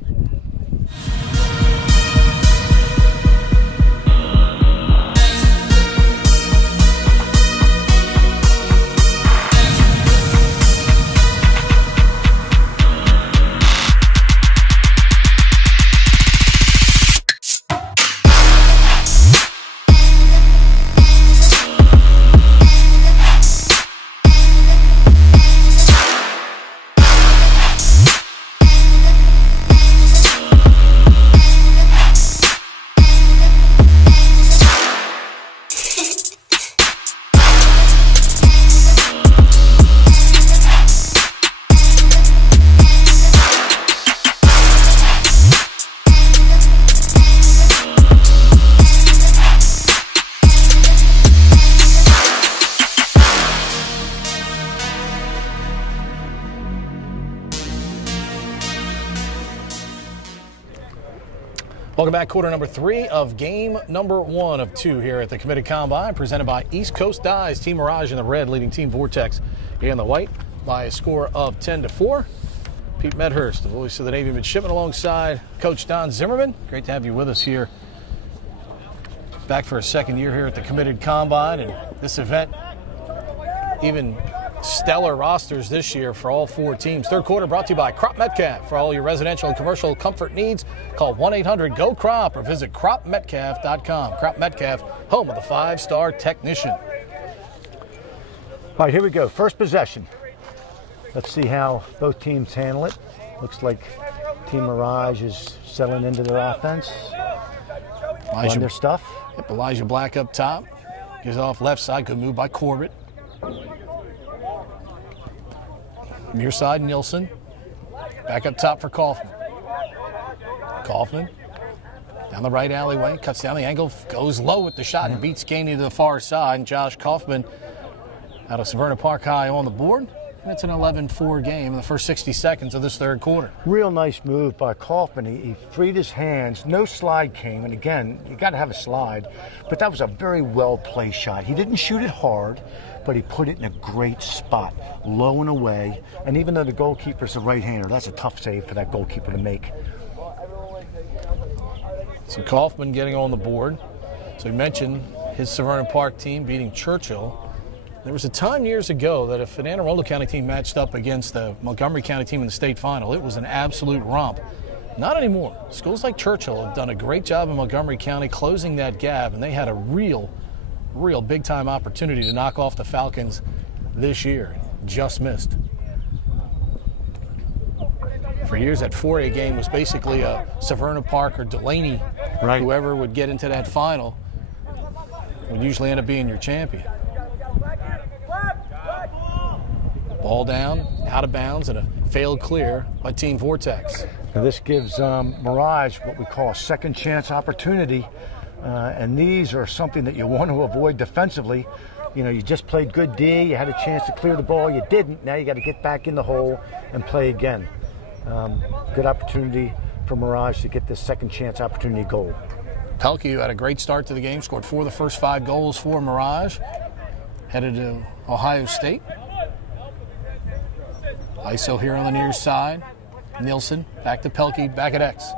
Welcome back. Quarter number 3 of game number 1 of 2 here at the Committed Combine, presented by East Coast Dyes. Team Mirage in the red, leading Team Vortex in the white by a score of 10-4. Pete Medhurst, the voice of the Navy midshipman, alongside Coach Don Zimmerman. Great to have you with us here. Back for a second year here at the Committed Combine, and this event, even stellar rosters this year for all 4 teams. Third quarter brought to you by Crop Metcalf. For all your residential and commercial comfort needs, call 1-800-GO-CROP or visit cropmetcalf.com. Crop Metcalf, home of the 5-star technician. All right, here we go. First possession. Let's see how both teams handle it. Looks like Team Mirage is settling into their offense. Run their stuff. Yep, Elijah Black up top. Gives off left side. Good move by Corbett. Near side, Nielsen. Back up top for Kaufman. Kaufman down the right alleyway, cuts down the angle, goes low with the shot and beats Gainey to the far side. And Josh Kaufman out of Severna Park High on the board. And it's an 11-4 game in the first 60 seconds of this third quarter. Real nice move by Kaufman. He freed his hands. No slide came. And again, you got to have a slide. But that was a very well-placed shot. He didn't shoot it hard, but he put it in a great spot, low and away. And even though the goalkeeper's a right-hander, that's a tough save for that goalkeeper to make. So Kaufman getting on the board. So we mentioned his Severna Park team beating Churchill. There was a time years ago that if an Anne Arundel County team matched up against the Montgomery County team in the state final, it was an absolute romp. Not anymore. Schools like Churchill have done a great job in Montgomery County closing that gap, and they had a real big-time opportunity to knock off the Falcons this year. Just missed. For years, that 4A game was basically a Severna Park or Delaney. Right. Whoever would get into that final would usually end up being your champion. Ball down, out of bounds, and a failed clear by Team Vortex. Now this gives Mirage what we call a second chance opportunity. And these are something that you want to avoid defensively. You just played good D, you had a chance to clear the ball, you didn't. Now you got to get back in the hole and play again. Good opportunity for Mirage to get this second chance opportunity goal. Pelkey, who had a great start to the game, scored 4 of the first 5 goals for Mirage. Headed to Ohio State. ISO here on the near side. Nielsen, back to Pelkey, back at X.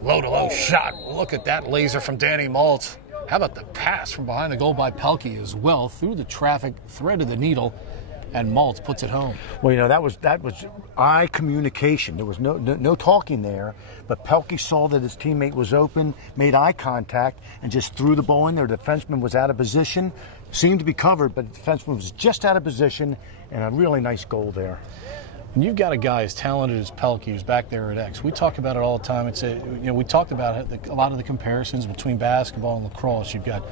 Low-to-low shot. Look at that laser from Danny Maltz. How about the pass from behind the goal by Pelkey as well, through the traffic, threaded the needle, and Maltz puts it home. Well, you know, that was eye communication. There was no talking there, but Pelkey saw that his teammate was open, made eye contact, and just threw the ball in there. The defenseman was out of position, seemed to be covered, but the defenseman was just out of position, and a really nice goal there. When you've got a guy as talented as Pelkey who's back there at X, we talk about it all the time. We talked about it, a lot of the comparisons between basketball and lacrosse. You've got,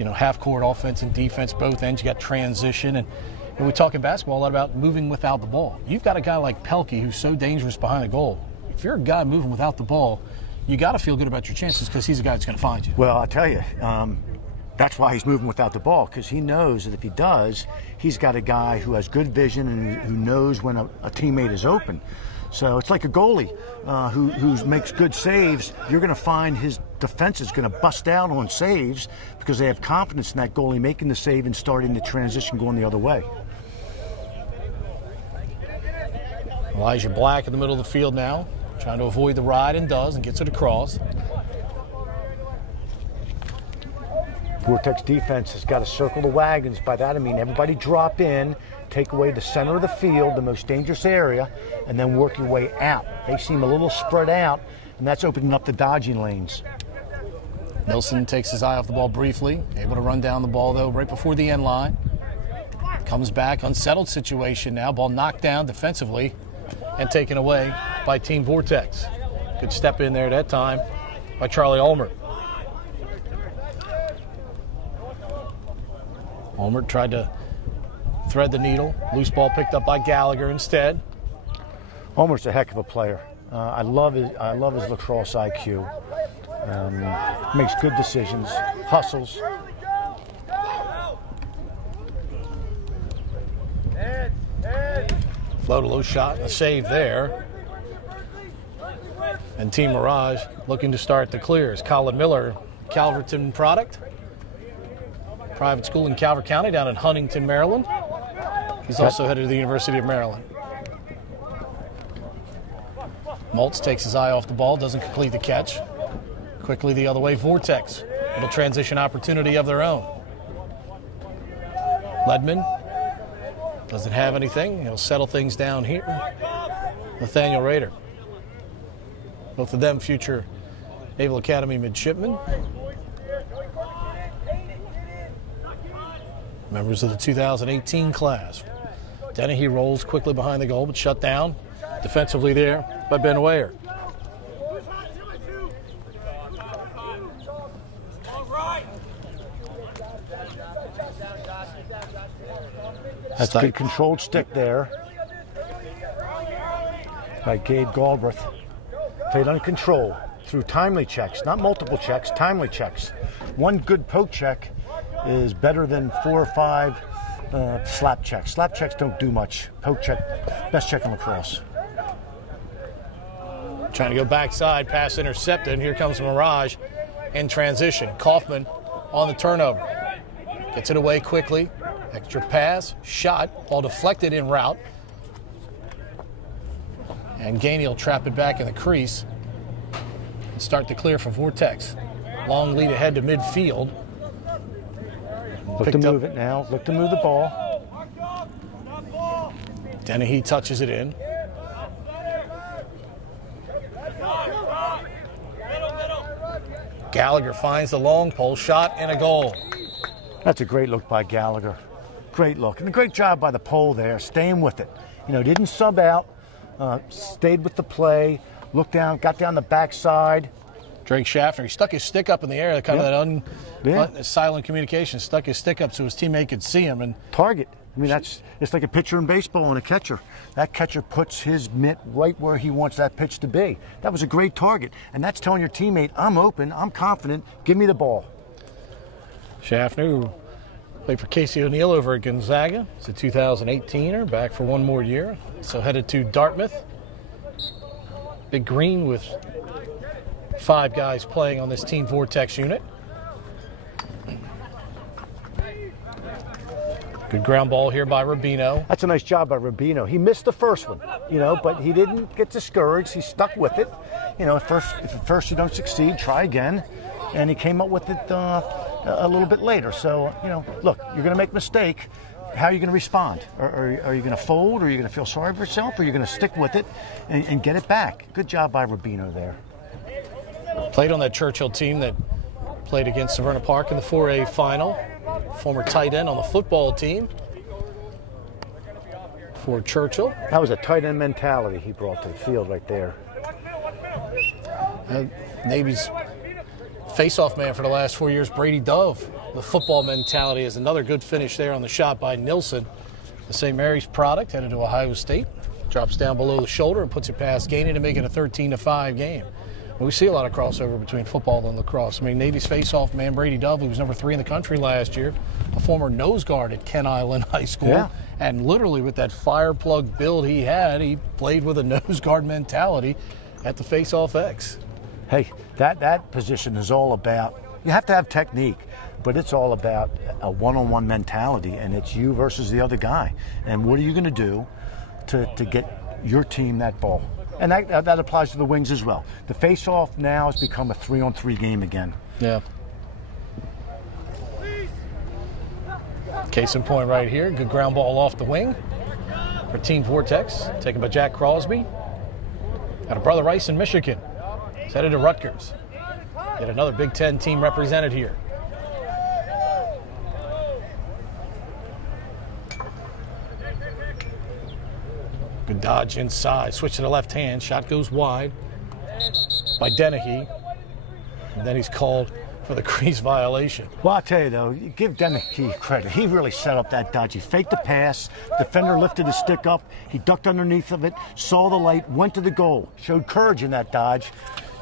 half-court offense and defense, both ends. You got transition, and we talk in basketball a lot about moving without the ball. You've got a guy like Pelkey who's so dangerous behind the goal. If you're a guy moving without the ball, you got to feel good about your chances because he's a guy that's going to find you. Well, I tell you, that's why he's moving without the ball, because he knows that if he does, he's got a guy who has good vision and who knows when a teammate is open. So it's like a goalie who makes good saves. You're going to find his defense is going to bust out on saves because they have confidence in that goalie making the save and starting the transition going the other way. Elijah Black in the middle of the field now, trying to avoid the ride, and does, and gets it across. Vortex defense has got to circle the wagons. By that I mean everybody drop in, take away the center of the field, the most dangerous area, and then work your way out. They seem a little spread out, and that's opening up the dodging lanes. Nilsson takes his eye off the ball briefly, able to run down the ball, though, right before the end line. Comes back, unsettled situation now, ball knocked down defensively and taken away by Team Vortex. Good step in there at that time by Charlie Ulmer. Ulmer tried to thread the needle. Loose ball picked up by Gallagher instead. Ulmer's a heck of a player. I love his lacrosse IQ. Makes good decisions, hustles. Float a low shot and a save there. And Team Mirage looking to start the clears. Colin Miller, Calverton product. Private school in Calvert County down in Huntington, Maryland. He's also headed to the University of Maryland. Maltz takes his eye off the ball, doesn't complete the catch. Quickly the other way, Vortex. Little transition opportunity of their own. Ledman doesn't have anything. He'll settle things down here. Nathaniel Rader. Both of them future Naval Academy midshipmen. Members of the 2018 class. Dennehy rolls quickly behind the goal, but shut down defensively there by Ben Weyer. That's a good controlled stick there by Gabe Galbraith. Played under control through timely checks, not multiple checks, timely checks. One good poke check is better than 4 or 5 slap checks. Slap checks don't do much. Poke check, best check in lacrosse. Trying to go backside, pass intercepted, and here comes Mirage in transition. Kaufman on the turnover. Gets it away quickly. Extra pass, shot, ball deflected en route. And Gainey will trap it back in the crease and start to clear for Vortex. Long lead ahead to midfield. Look to move it now. Look to move the ball. Dennehy touches it in. Gallagher finds the long pole shot and a goal. That's a great look by Gallagher. Great look. And a great job by the pole there, staying with it. Didn't sub out, stayed with the play, looked down, got down the backside. Drake Schaffner, he stuck his stick up in the air, kind of that silent communication, stuck his stick up so his teammate could see him. And target. I mean, it's like a pitcher in baseball and a catcher. That catcher puts his mitt right where he wants that pitch to be. That was a great target. And that's telling your teammate, I'm open, I'm confident, give me the ball. Schaffner, who played for Casey O'Neill over at Gonzaga. He's a 2018er, back for one more year. So headed to Dartmouth. Big Green with 5 guys playing on this Team Vortex unit. Good ground ball here by Rubino. That's a nice job by Rubino. He missed the first one, but he didn't get discouraged. He stuck with it. If at first you don't succeed, try again. And he came up with it a little bit later. So, look, you're going to make a mistake. how are you going to respond? Are you going to fold? Or are you going to feel sorry for yourself? Or are you going to stick with it and get it back? Good job by Rubino there. Played on that Churchill team that played against Severna Park in the 4A final. Former tight end on the football team for Churchill. That was a tight end mentality he brought to the field right there. Navy's face-off man for the last 4 years, Brady Dove. The football mentality is another good finish there on the shot by Nilsson. The St. Mary's product headed to Ohio State. Drops down below the shoulder and puts it past Gainey to make it a 13-5 game. We see a lot of crossover between football and lacrosse. I mean, Navy's face-off man, Brady Dove, who was number 3 in the country last year, a former nose guard at Kent Island High School. Yeah. And literally with that fire plug build he had, he played with a nose guard mentality at the face-off X. Hey, that position is all about, you have to have technique, but it's all about a one-on-one mentality, and it's you versus the other guy. And what are you going to do to get your team that ball? And that applies to the wings as well. The face-off now has become a 3-on-3 game again. Yeah. Case in point right here. Good ground ball off the wing for Team Vortex. Taken by Jack Crosby. Out of Brother Rice in Michigan. He's headed to Rutgers. Yet another Big Ten team represented here. Good dodge inside. Switch to the left hand. Shot goes wide by Dennehy. And then he's called for the crease violation. Well, I'll tell you, though, you give Dennehy credit. He really set up that dodge. He faked the pass. Defender lifted his stick up. He ducked underneath of it, saw the light, went to the goal. Showed courage in that dodge.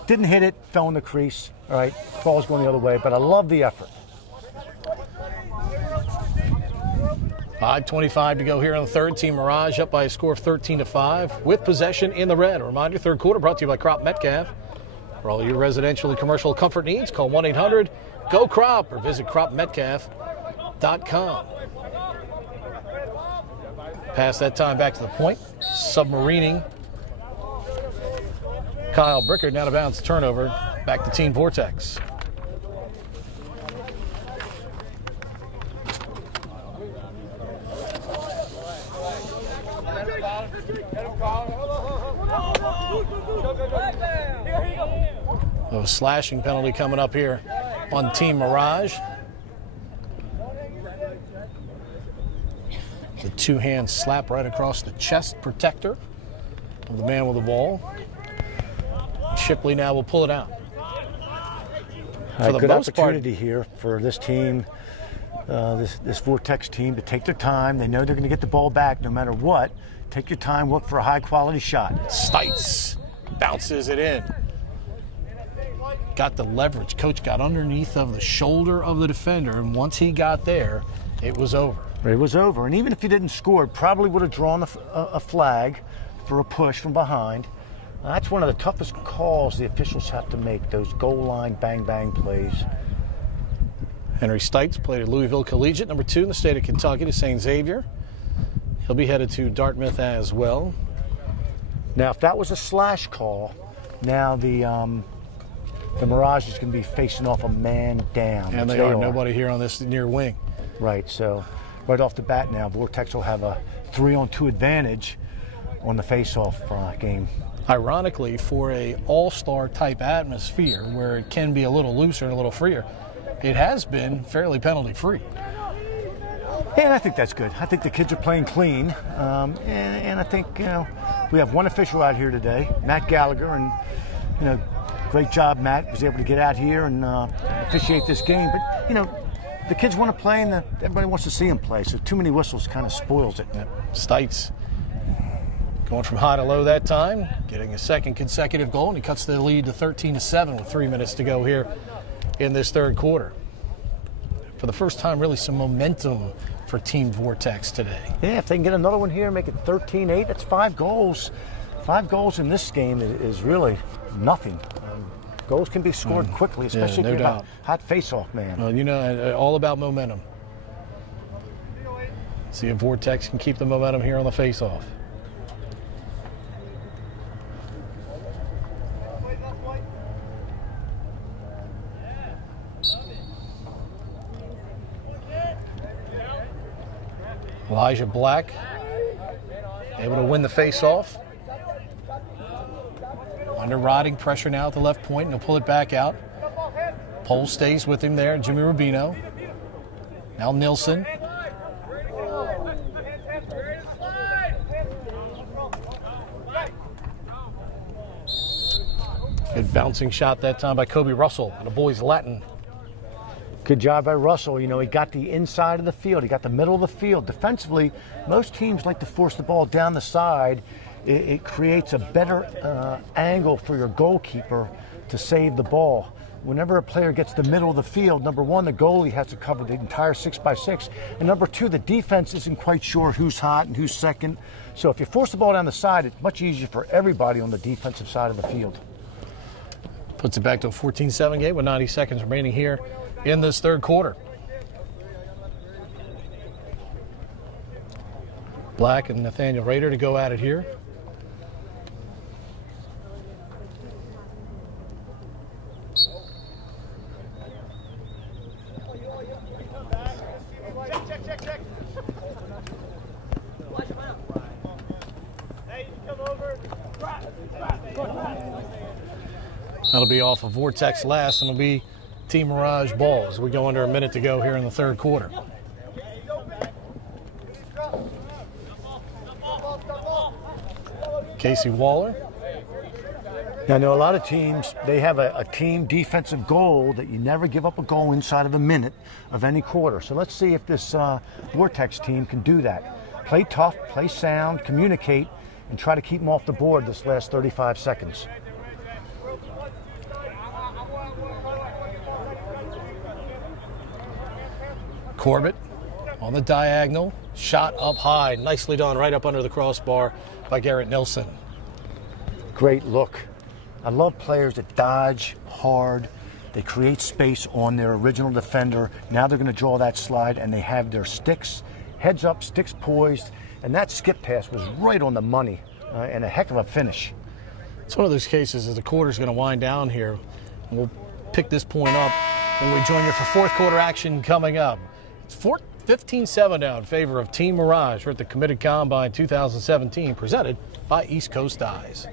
Didn't hit it, fell in the crease. All right, ball's going the other way, but I love the effort. 5:25 to go here on the third. Team Mirage up by a score of 13-5 with possession in the red. A reminder, third quarter brought to you by Crop Metcalf. For all your residential and commercial comfort needs, call 1-800-GO-CROP or visit cropmetcalf.com. Pass that time back to the point. Submarining. Kyle Brickard now to bounce turnover. Back to Team Vortex. A slashing penalty coming up here on Team Mirage. The two-hand slap right across the chest protector of the man with the ball. Shipley now will pull it out. For the good most opportunity here for this team, this Vortex team, to take their time. They know they're going to get the ball back no matter what. Take your time, look for a high-quality shot. Stites bounces it in. Got the leverage. Coach got underneath of the shoulder of the defender, and once he got there, it was over. It was over, and even if he didn't score, it probably would have drawn a flag for a push from behind. That's one of the toughest calls the officials have to make, those goal line bang-bang plays. Henry Stites played at Louisville Collegiate, number 2 in the state of Kentucky, to St. Xavier. He'll be headed to Dartmouth as well. Now, if that was a slash call, now the Mirage is going to be facing off a man down. And they are nobody here on this near wing. Right, so right off the bat now, Vortex will have a 3-on-2 advantage on the face-off game. Ironically, for a all-star type atmosphere where it can be a little looser and a little freer, it has been fairly penalty-free. Yeah, and I think that's good. I think the kids are playing clean, and I think we have one official out here today, Matt Gallagher, and great job, Matt was able to get out here and officiate this game. But the kids want to play, and everybody wants to see them play. So too many whistles kind of spoils it. Stites going from high to low that time, getting a second consecutive goal, and he cuts the lead to 13-7 with 3 minutes to go here in this third quarter. For the first time, really some momentum for Team Vortex today. Yeah, if they can get another one here, make it 13-8, that's 5 goals. 5 goals in this game is really nothing. Goals can be scored quickly, especially if you're a hot face-off man. Well, all about momentum. See if Vortex can keep the momentum here on the face-off. Elijah Black able to win the face-off. Under Rodding, pressure now at the left point, and he'll pull it back out. Pole stays with him there, Jimmy Rubino. Now Nilsson. Good bouncing shot that time by Kobe Russell and the boys Latin. Good job by Russell. You know, he got the inside of the field. He got the middle of the field. Defensively, most teams like to force the ball down the side. It creates a better angle for your goalkeeper to save the ball. Whenever a player gets the middle of the field, number one, the goalie has to cover the entire 6x6. And number two, the defense isn't quite sure who's hot and who's second. So if you force the ball down the side, it's much easier for everybody on the defensive side of the field. Puts it back to a 14-7 game with 90 seconds remaining here in this third quarter. Black and Nathaniel Rader to go at it here. That'll be off of Vortex last, and it'll be Team Mirage ball as we go under a minute to go here in the third quarter. Casey Waller. Now, I know a lot of teams, they have a team defensive goal that you never give up a goal inside of a minute of any quarter. So let's see if this Vortex team can do that. Play tough, play sound, communicate, and try to keep them off the board this last 35 seconds. Corbett on the diagonal, shot up high, nicely done, right up under the crossbar by Garrett Nilsson. Great look. I love players that dodge hard. They create space on their original defender. Now they're going to draw that slide, and they have their sticks, heads up, sticks poised, and that skip pass was right on the money and a heck of a finish. It's one of those cases as the quarter's going to wind down here. And we'll pick this point up when we join you for fourth quarter action coming up. It's 15-7 now in favor of Team Mirage. We're at the Committed Combine 2017, presented by East Coast Dyes.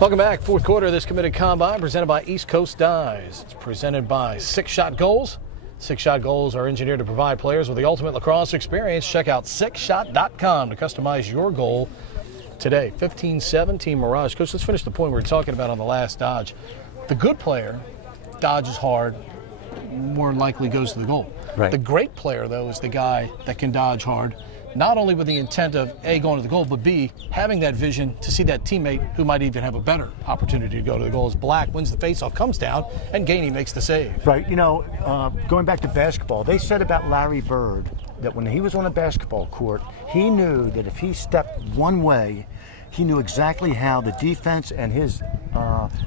Welcome back. Fourth quarter of this Committed Combine presented by East Coast Dyes. It's presented by Six Shot Goals. Six Shot Goals are engineered to provide players with the ultimate lacrosse experience. Check out sixshot.com to customize your goal today. 15-7, Team Mirage. Coach, let's finish the point we were talking about on the last dodge. The good player dodges hard, more likely goes to the goal. Right. The great player, though, is the guy that can dodge hard, not only with the intent of A, going to the goal, but B, having that vision to see that teammate who might even have a better opportunity to go to the goal. As Black wins the faceoff, comes down, and Gainey makes the save. Right. You know, going back to basketball, they said about Larry Bird that when he was on a basketball court, he knew that if he stepped one way, he knew exactly how the defense and his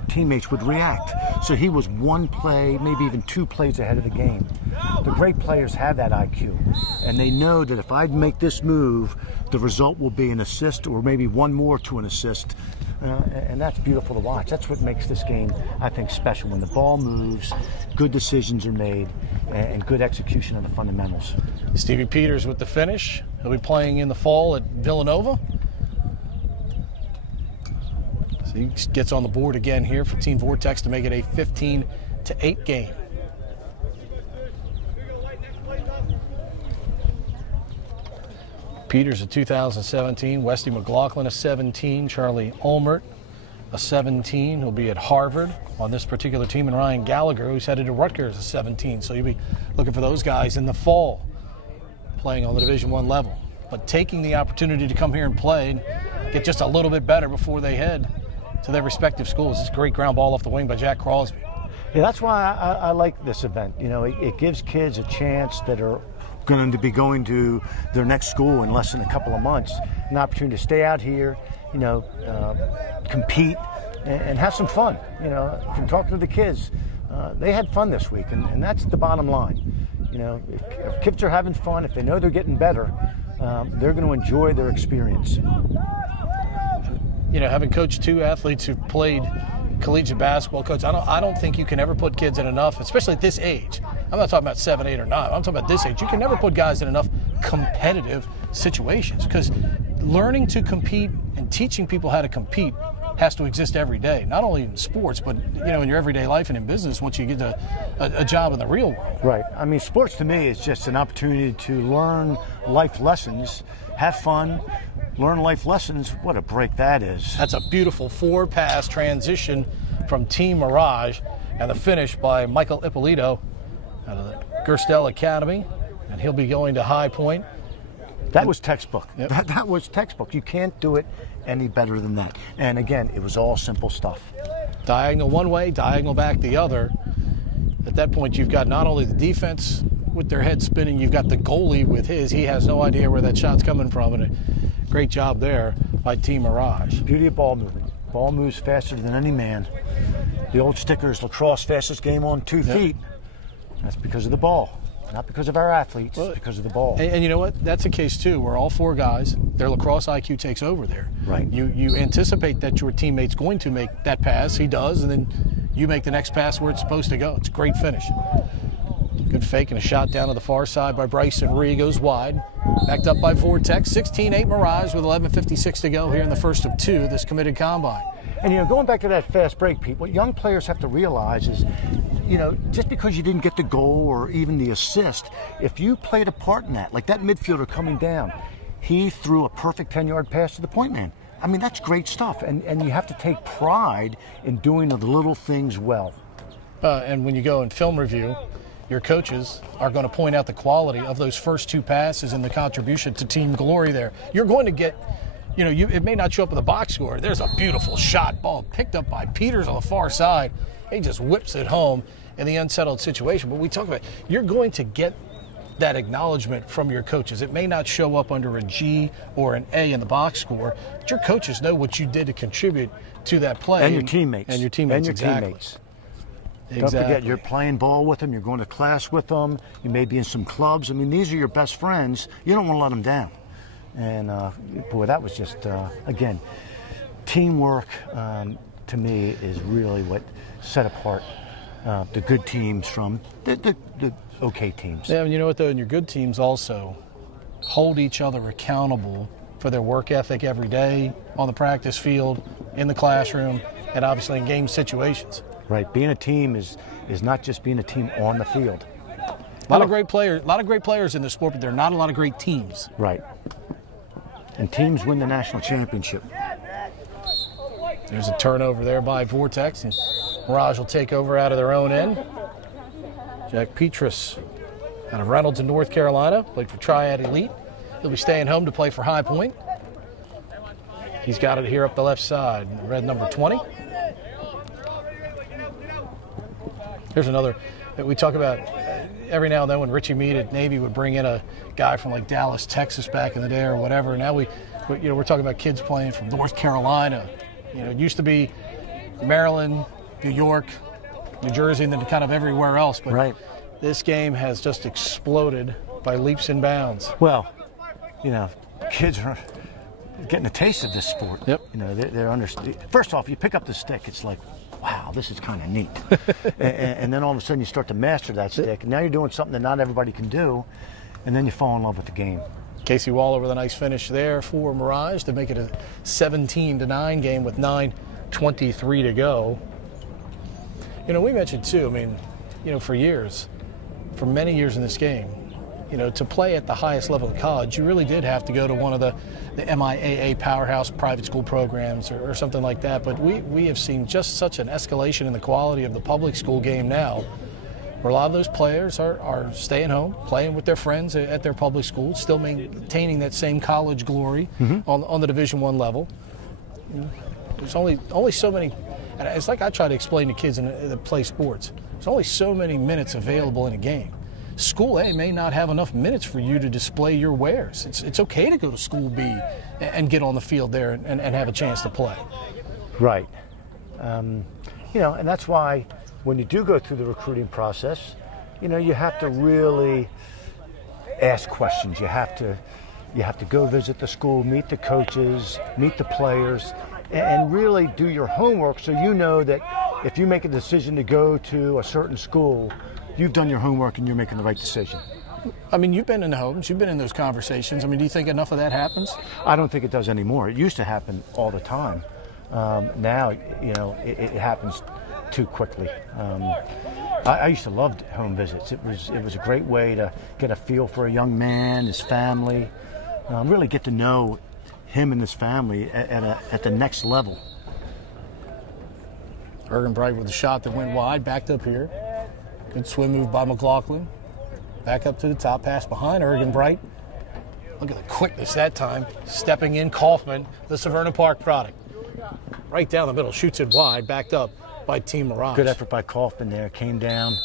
teammates would react. So he was one play, maybe even two plays ahead of the game. The great players have that IQ, and they know that if I make this move, the result will be an assist or maybe one more to an assist. And that's beautiful to watch. That's what makes this game, I think, special. When the ball moves, good decisions are made, and good execution of the fundamentals. Stevie Peters with the finish. He'll be playing in the fall at Villanova. So he gets on the board again here for Team Vortex to make it a 15-8 game. Peters a 2017, Westy McLaughlin a 17, Charlie Ulmert a 17. He'll be at Harvard on this particular team, and Ryan Gallagher, who's headed to Rutgers, a 17. So you'll be looking for those guys in the fall playing on the Division I level. But taking the opportunity to come here and play and get just a little bit better before they head to their respective schools. It's a great ground ball off the wing by Jack Crosby. Yeah, that's why I like this event. You know, it gives kids a chance that are going to be going to their next school in less than a couple of months, an opportunity to stay out here, you know, compete and have some fun. You know, from talking to the kids, they had fun this week, and that's the bottom line. You know, if kids are having fun, if they know they're getting better, they're going to enjoy their experience. You know, having coached two athletes who played collegiate basketball, Coach, I don't think you can ever put kids in enough, especially at this age. I'm not talking about 7, 8, or 9. I'm talking about this age. You can never put guys in enough competitive situations, because learning to compete and teaching people how to compete has to exist every day, not only in sports, but, you know, in your everyday life and in business once you get to a job in the real world. Right. I mean, sports to me is just an opportunity to learn life lessons, have fun, learn life lessons. What a break that is. That's a beautiful 4-pass transition from Team Mirage, and the finish by Michael Ippolito out of the Gerstel Academy, and he'll be going to High Point. That was textbook. Yep. That was textbook. You can't do it any better than that. And again, it was all simple stuff. Diagonal one way, diagonal back the other. At that point, you've got not only the defense with their head spinning, you've got the goalie with his. He has no idea where that shot's coming from, and a great job there by Team Mirage. Beauty of ball movement. Ball moves faster than any man. The old stickers, Lacrosse fastest game on 2 feet. That's because of the ball. Not because of our athletes, it's because of the ball. And you know what? That's a case, too, where all 4 guys, their lacrosse IQ takes over there. Right. You anticipate that your teammate's going to make that pass. He does, and then you make the next pass where it's supposed to go. It's a great finish. Good fake and a shot down to the far side by Bryson Ree. Goes wide. Backed up by Vortex. 16-8 Mirage with 11:56 to go here in the first of 2, this committed combine. And, you know, going back to that fast break, Pete, what young players have to realize is, you know, just because you didn't get the goal or even the assist, if you played a part in that, like that midfielder coming down, he threw a perfect 10-yard pass to the point man. I mean, that's great stuff, and you have to take pride in doing the little things well. And when you go in film review, your coaches are going to point out the quality of those first 2 passes and the contribution to team glory there. You're going to get, you know, it may not show up in the box score. There's a beautiful shot, ball picked up by Peters on the far side. He just whips it home in the unsettled situation. But we talk about, you're going to get that acknowledgement from your coaches. It may not show up under a G or an A in the box score, but your coaches know what you did to contribute to that play. And your teammates. And your teammates, and your exactly. teammates. Don't forget, you're playing ball with them, you're going to class with them, you may be in some clubs. I mean, these are your best friends. You don't want to let them down. And, boy, that was just, again, teamwork to me is really what set apart the good teams from the okay teams. Yeah, and you know what, though? And your good teams also hold each other accountable for their work ethic every day on the practice field, in the classroom, and obviously in game situations. Right. Being a team is not just being a team on the field. A lot of great players in this sport, but there are not a lot of great teams. Right. And teams win the national championship. There's a turnover there by Vortex, and Mirage will take over out of their own end. Jack Petras out of Reynolds in North Carolina, played for Triad Elite. He'll be staying home to play for High Point. He's got it here up the left side, red number 20. Here's another that we talk about every now and then when Richie Meade at Navy would bring in a guy from like Dallas, Texas back in the day or whatever. Now we're talking about kids playing from North Carolina. You know, it used to be Maryland, New York, New Jersey, and then kind of everywhere else. But right. This game has just exploded by leaps and bounds. Well, you know, kids are getting a taste of this sport. Yep. You know, they're first off, you pick up the stick, it's like, wow, this is kind of neat. and then all of a sudden you start to master that stick, and now you're doing something that not everybody can do, and then you fall in love with the game. Casey Waller with a nice finish there for Mirage to make it a 17-9 game with 9:23 to go. You know, we mentioned too, I mean, you know, for many years in this game, you know, to play at the highest level of college, you really did have to go to one of the MIAA powerhouse private school programs or something like that. But we have seen just such an escalation in the quality of the public school game now, where a lot of those players are staying home, playing with their friends at their public school, still maintaining that same college glory on the Division I level. There's only so many, and it's like I try to explain to kids that play sports. There's only so many minutes available in a game. School A may not have enough minutes for you to display your wares. It's okay to go to School B and get on the field there and have a chance to play. Right. You know, and that's why when you do go through the recruiting process, you know, you have to really ask questions. You have to go visit the school, meet the coaches, meet the players, and really do your homework so you know that if you make a decision to go to a certain school, you've done your homework and you're making the right decision. I mean, you've been in the homes, you've been in those conversations. I mean, do you think enough of that happens? I don't think it does anymore. It used to happen all the time. Now, you know, it happens too quickly. I used to love home visits. It was a great way to get a feel for a young man, his family, really get to know him and his family at the next level. Ergen Bright with a shot that went wide, backed up here. Good swim move by McLaughlin. Back up to the top, pass behind Ergen Bright. Look at the quickness that time. Stepping in, Kaufman, the Severna Park product. Right down the middle, shoots it wide, backed up by Team Mirage. Good effort by Kaufman there, came down.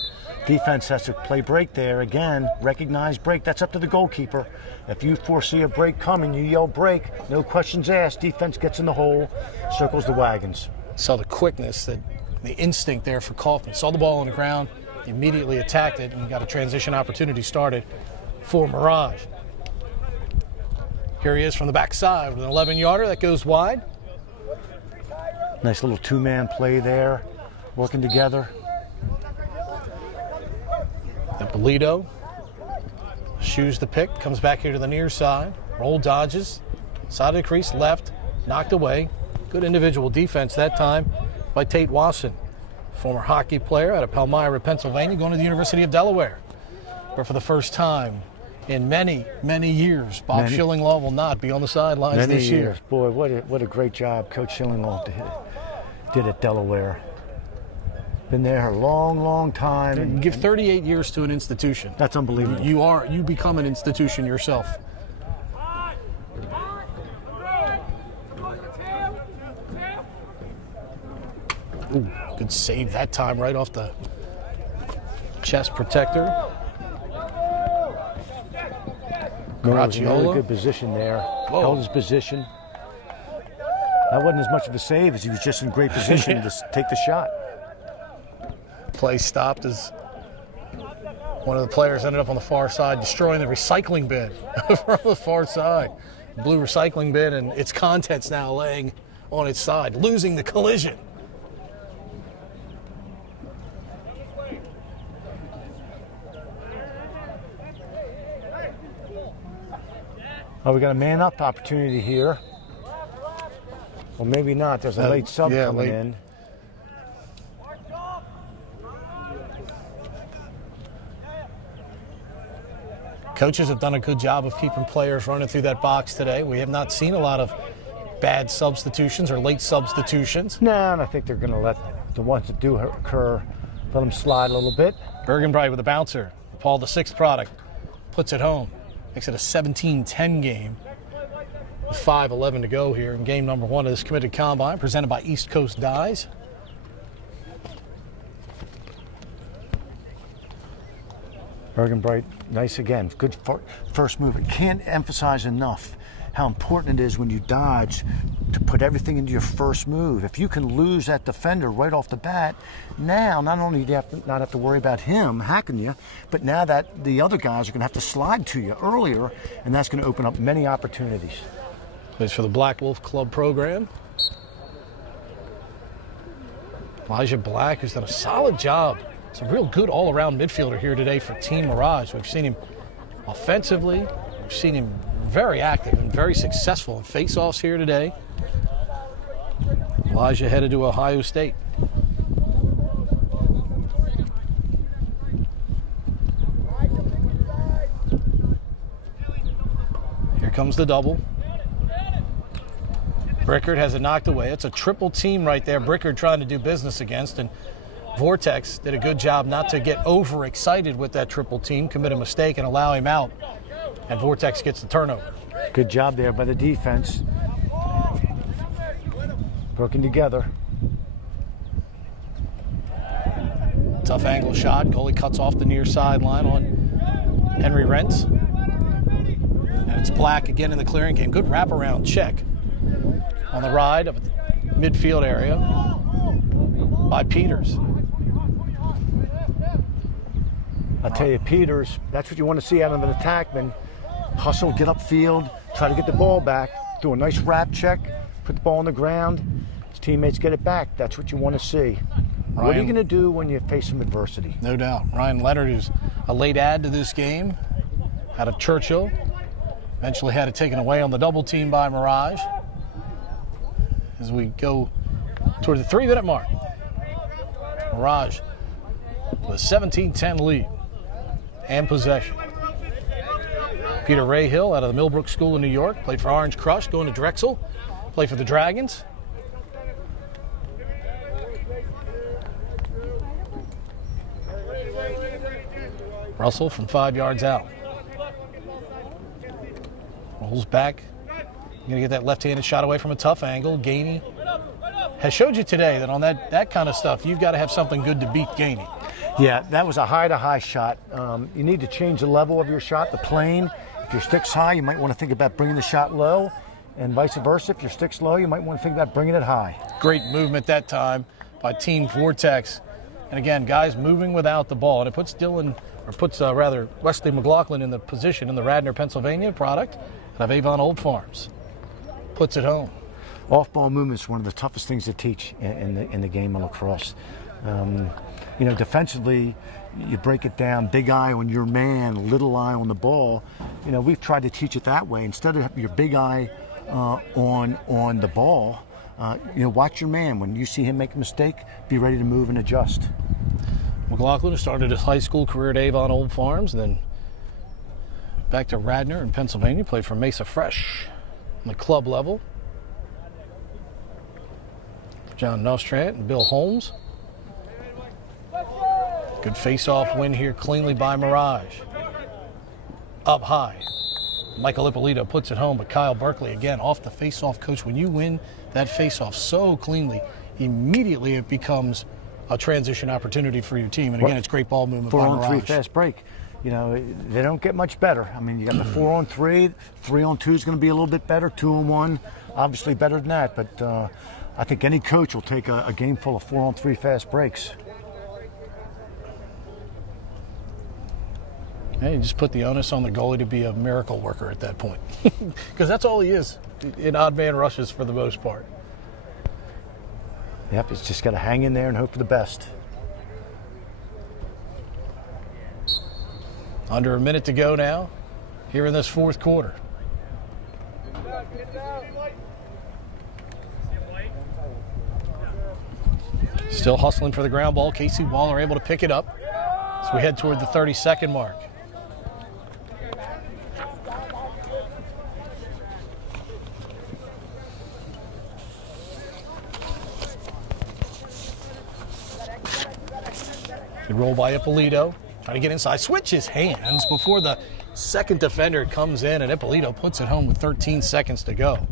Defense has to play break there. Again, recognize break. That's up to the goalkeeper. If you foresee a break coming, you yell break. No questions asked. Defense gets in the hole, circles the wagons. Saw the quickness, the instinct there for Kaufman. Saw the ball on the ground, immediately attacked it, and got a transition opportunity started for Mirage. Here he is from the backside with an 11-yarder that goes wide. Nice little two-man play there, working together. Polito shoes the pick, comes back here to the near side, roll dodges, side of the crease, left, knocked away. Good individual defense that time by Tate Wasson, former hockey player out of Palmyra, Pennsylvania, going to the University of Delaware, where for the first time in many, many years, Bob Schillinglaw will not be on the sidelines this year. Boy, what a great job Coach Schillinglaw did at Delaware. Been there a long, long time. You give 38 years to an institution. That's unbelievable. You become an institution yourself. Ooh, good save that time, right off the chest protector. Really good position there. Whoa. Held his position. That wasn't as much of a save as he was just in great position to take the shot. Play stopped as one of the players ended up on the far side, destroying the recycling bin from the far side. Blue recycling bin and its contents now laying on its side, losing the collision. Oh, we got a man-up opportunity here. Well, maybe not. There's a late sub coming in. Coaches have done a good job of keeping players running through that box today. We have not seen a lot of bad substitutions or late substitutions. No, and I think they're going to let the ones that do occur, let them slide a little bit. Ergen Bright with a bouncer. Paul, the 6th product, puts it home. Makes it a 17-10 game with 5:11 to go here in game number 1 of this committed combine, presented by East Coast Dyes. Ergen Bright, nice again. Good first move. I can't emphasize enough how important it is when you dodge to put everything into your first move. If you can lose that defender right off the bat, now not only do you not have to worry about him hacking you, but now that the other guys are going to have to slide to you earlier, and that's going to open up many opportunities. Plays for the Black Wolf Club program. Elijah Black, who's done a solid job. It's a real good all-around midfielder here today for Team Mirage. We've seen him offensively. We've seen him very active and very successful in face-offs here today. Elijah headed to Ohio State. comes the double. Brickard has it knocked away. It's a triple team right there. Brickard trying to do business against, and Vortex did a good job not to get overexcited with that triple team, commit a mistake and allow him out, and Vortex gets the turnover. Good job there by the defense. Working together. Tough angle shot. Goalie cuts off the near sideline on Henry Rentz. And it's Black again in the clearing game. Good wraparound check on the ride of the midfield area by Peters. I'll tell you, Peters, that's what you want to see out of an attackman. Hustle, get upfield, try to get the ball back, do a nice wrap check, put the ball on the ground, his teammates get it back. That's what you want to see. What are you going to do when you face some adversity? No doubt. Ryan Leonard, who's a late add to this game, out of Churchill. Eventually had it taken away on the double team by Mirage. As we go toward the 3-minute mark. Mirage with a 17-10 lead and possession. Peter Rayhill out of the Millbrook School in New York, played for Orange Crush, going to Drexel, played for the Dragons. Russell from 5 yards out. Rolls back. You're going to get that left-handed shot away from a tough angle. Gainey has showed you today that on that kind of stuff, you've got to have something good to beat Gainey. Yeah, that was a high-to-high shot. You need to change the level of your shot, the plane. If your stick's high, you might want to think about bringing the shot low, and vice versa. If your stick's low, you might want to think about bringing it high. Great movement that time by Team Vortex. And again, guys moving without the ball. And it puts Wesley McLaughlin in the position in the Radnor, Pennsylvania product out of Avon Old Farms. Puts it home. Off-ball movement is one of the toughest things to teach in the game of lacrosse. You know, defensively, you break it down, big eye on your man, little eye on the ball. You know, we've tried to teach it that way. Instead of your big eye on the ball, you know, watch your man. When you see him make a mistake, be ready to move and adjust. McLaughlin started his high school career at Avon Old Farms, and then back to Radnor in Pennsylvania, played for Mesa Fresh on the club level. John Nostrand and Bill Holmes. Good face-off win here cleanly by Mirage. Up high. Michael Ippolito puts it home, but Kyle Berkeley again off the face-off. Coach, when you win that face-off so cleanly, immediately it becomes a transition opportunity for your team. And again, it's great ball movement by Mirage. 4-on-3 fast break. You know, they don't get much better. I mean, you got the 4-on-3, 3-on-2 is going to be a little bit better, 2-on-1, obviously better than that. But I think any coach will take a game full of 4-on-3 fast breaks. Hey, you just put the onus on the goalie to be a miracle worker at that point. Because that's all he is in odd man rushes for the most part. Yep, it's just got to hang in there and hope for the best. Under a minute to go now, here in this fourth quarter. Still hustling for the ground ball. Casey Waller able to pick it up as we head toward the 30-second mark. Good roll by Ippolito. Trying to get inside. Switches hands before the second defender comes in, and Ippolito puts it home with 13 seconds to go.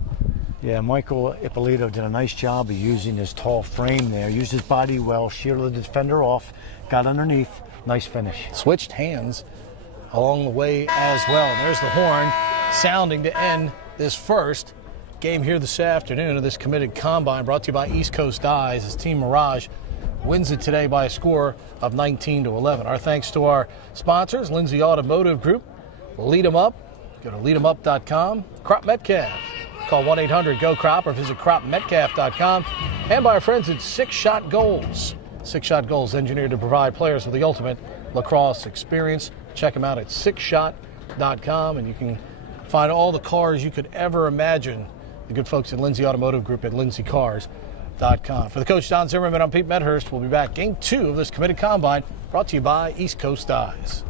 Yeah, Michael Ippolito did a nice job of using his tall frame there. Used his body well, shielded the defender off, got underneath. Nice finish. Switched hands along the way as well. And there's the horn sounding to end this first game here this afternoon of this committed combine, brought to you by East Coast Dyes, as Team Mirage wins it today by a score of 19-11. Our thanks to our sponsors, Lindsay Automotive Group, Lead 'em Up. Go to leademup.com. Crop Metcalf. Call 1-800-GO-CROP or visit cropmetcalf.com. And by our friends at Six Shot Goals. Six Shot Goals, engineered to provide players with the ultimate lacrosse experience. Check them out at sixshot.com, and you can find all the cars you could ever imagine. The good folks at Lindsay Automotive Group at lindsaycars.com. For the coach, Don Zimmerman, I'm Pete Medhurst. We'll be back. Game 2 of this committed combine, brought to you by East Coast Dyes.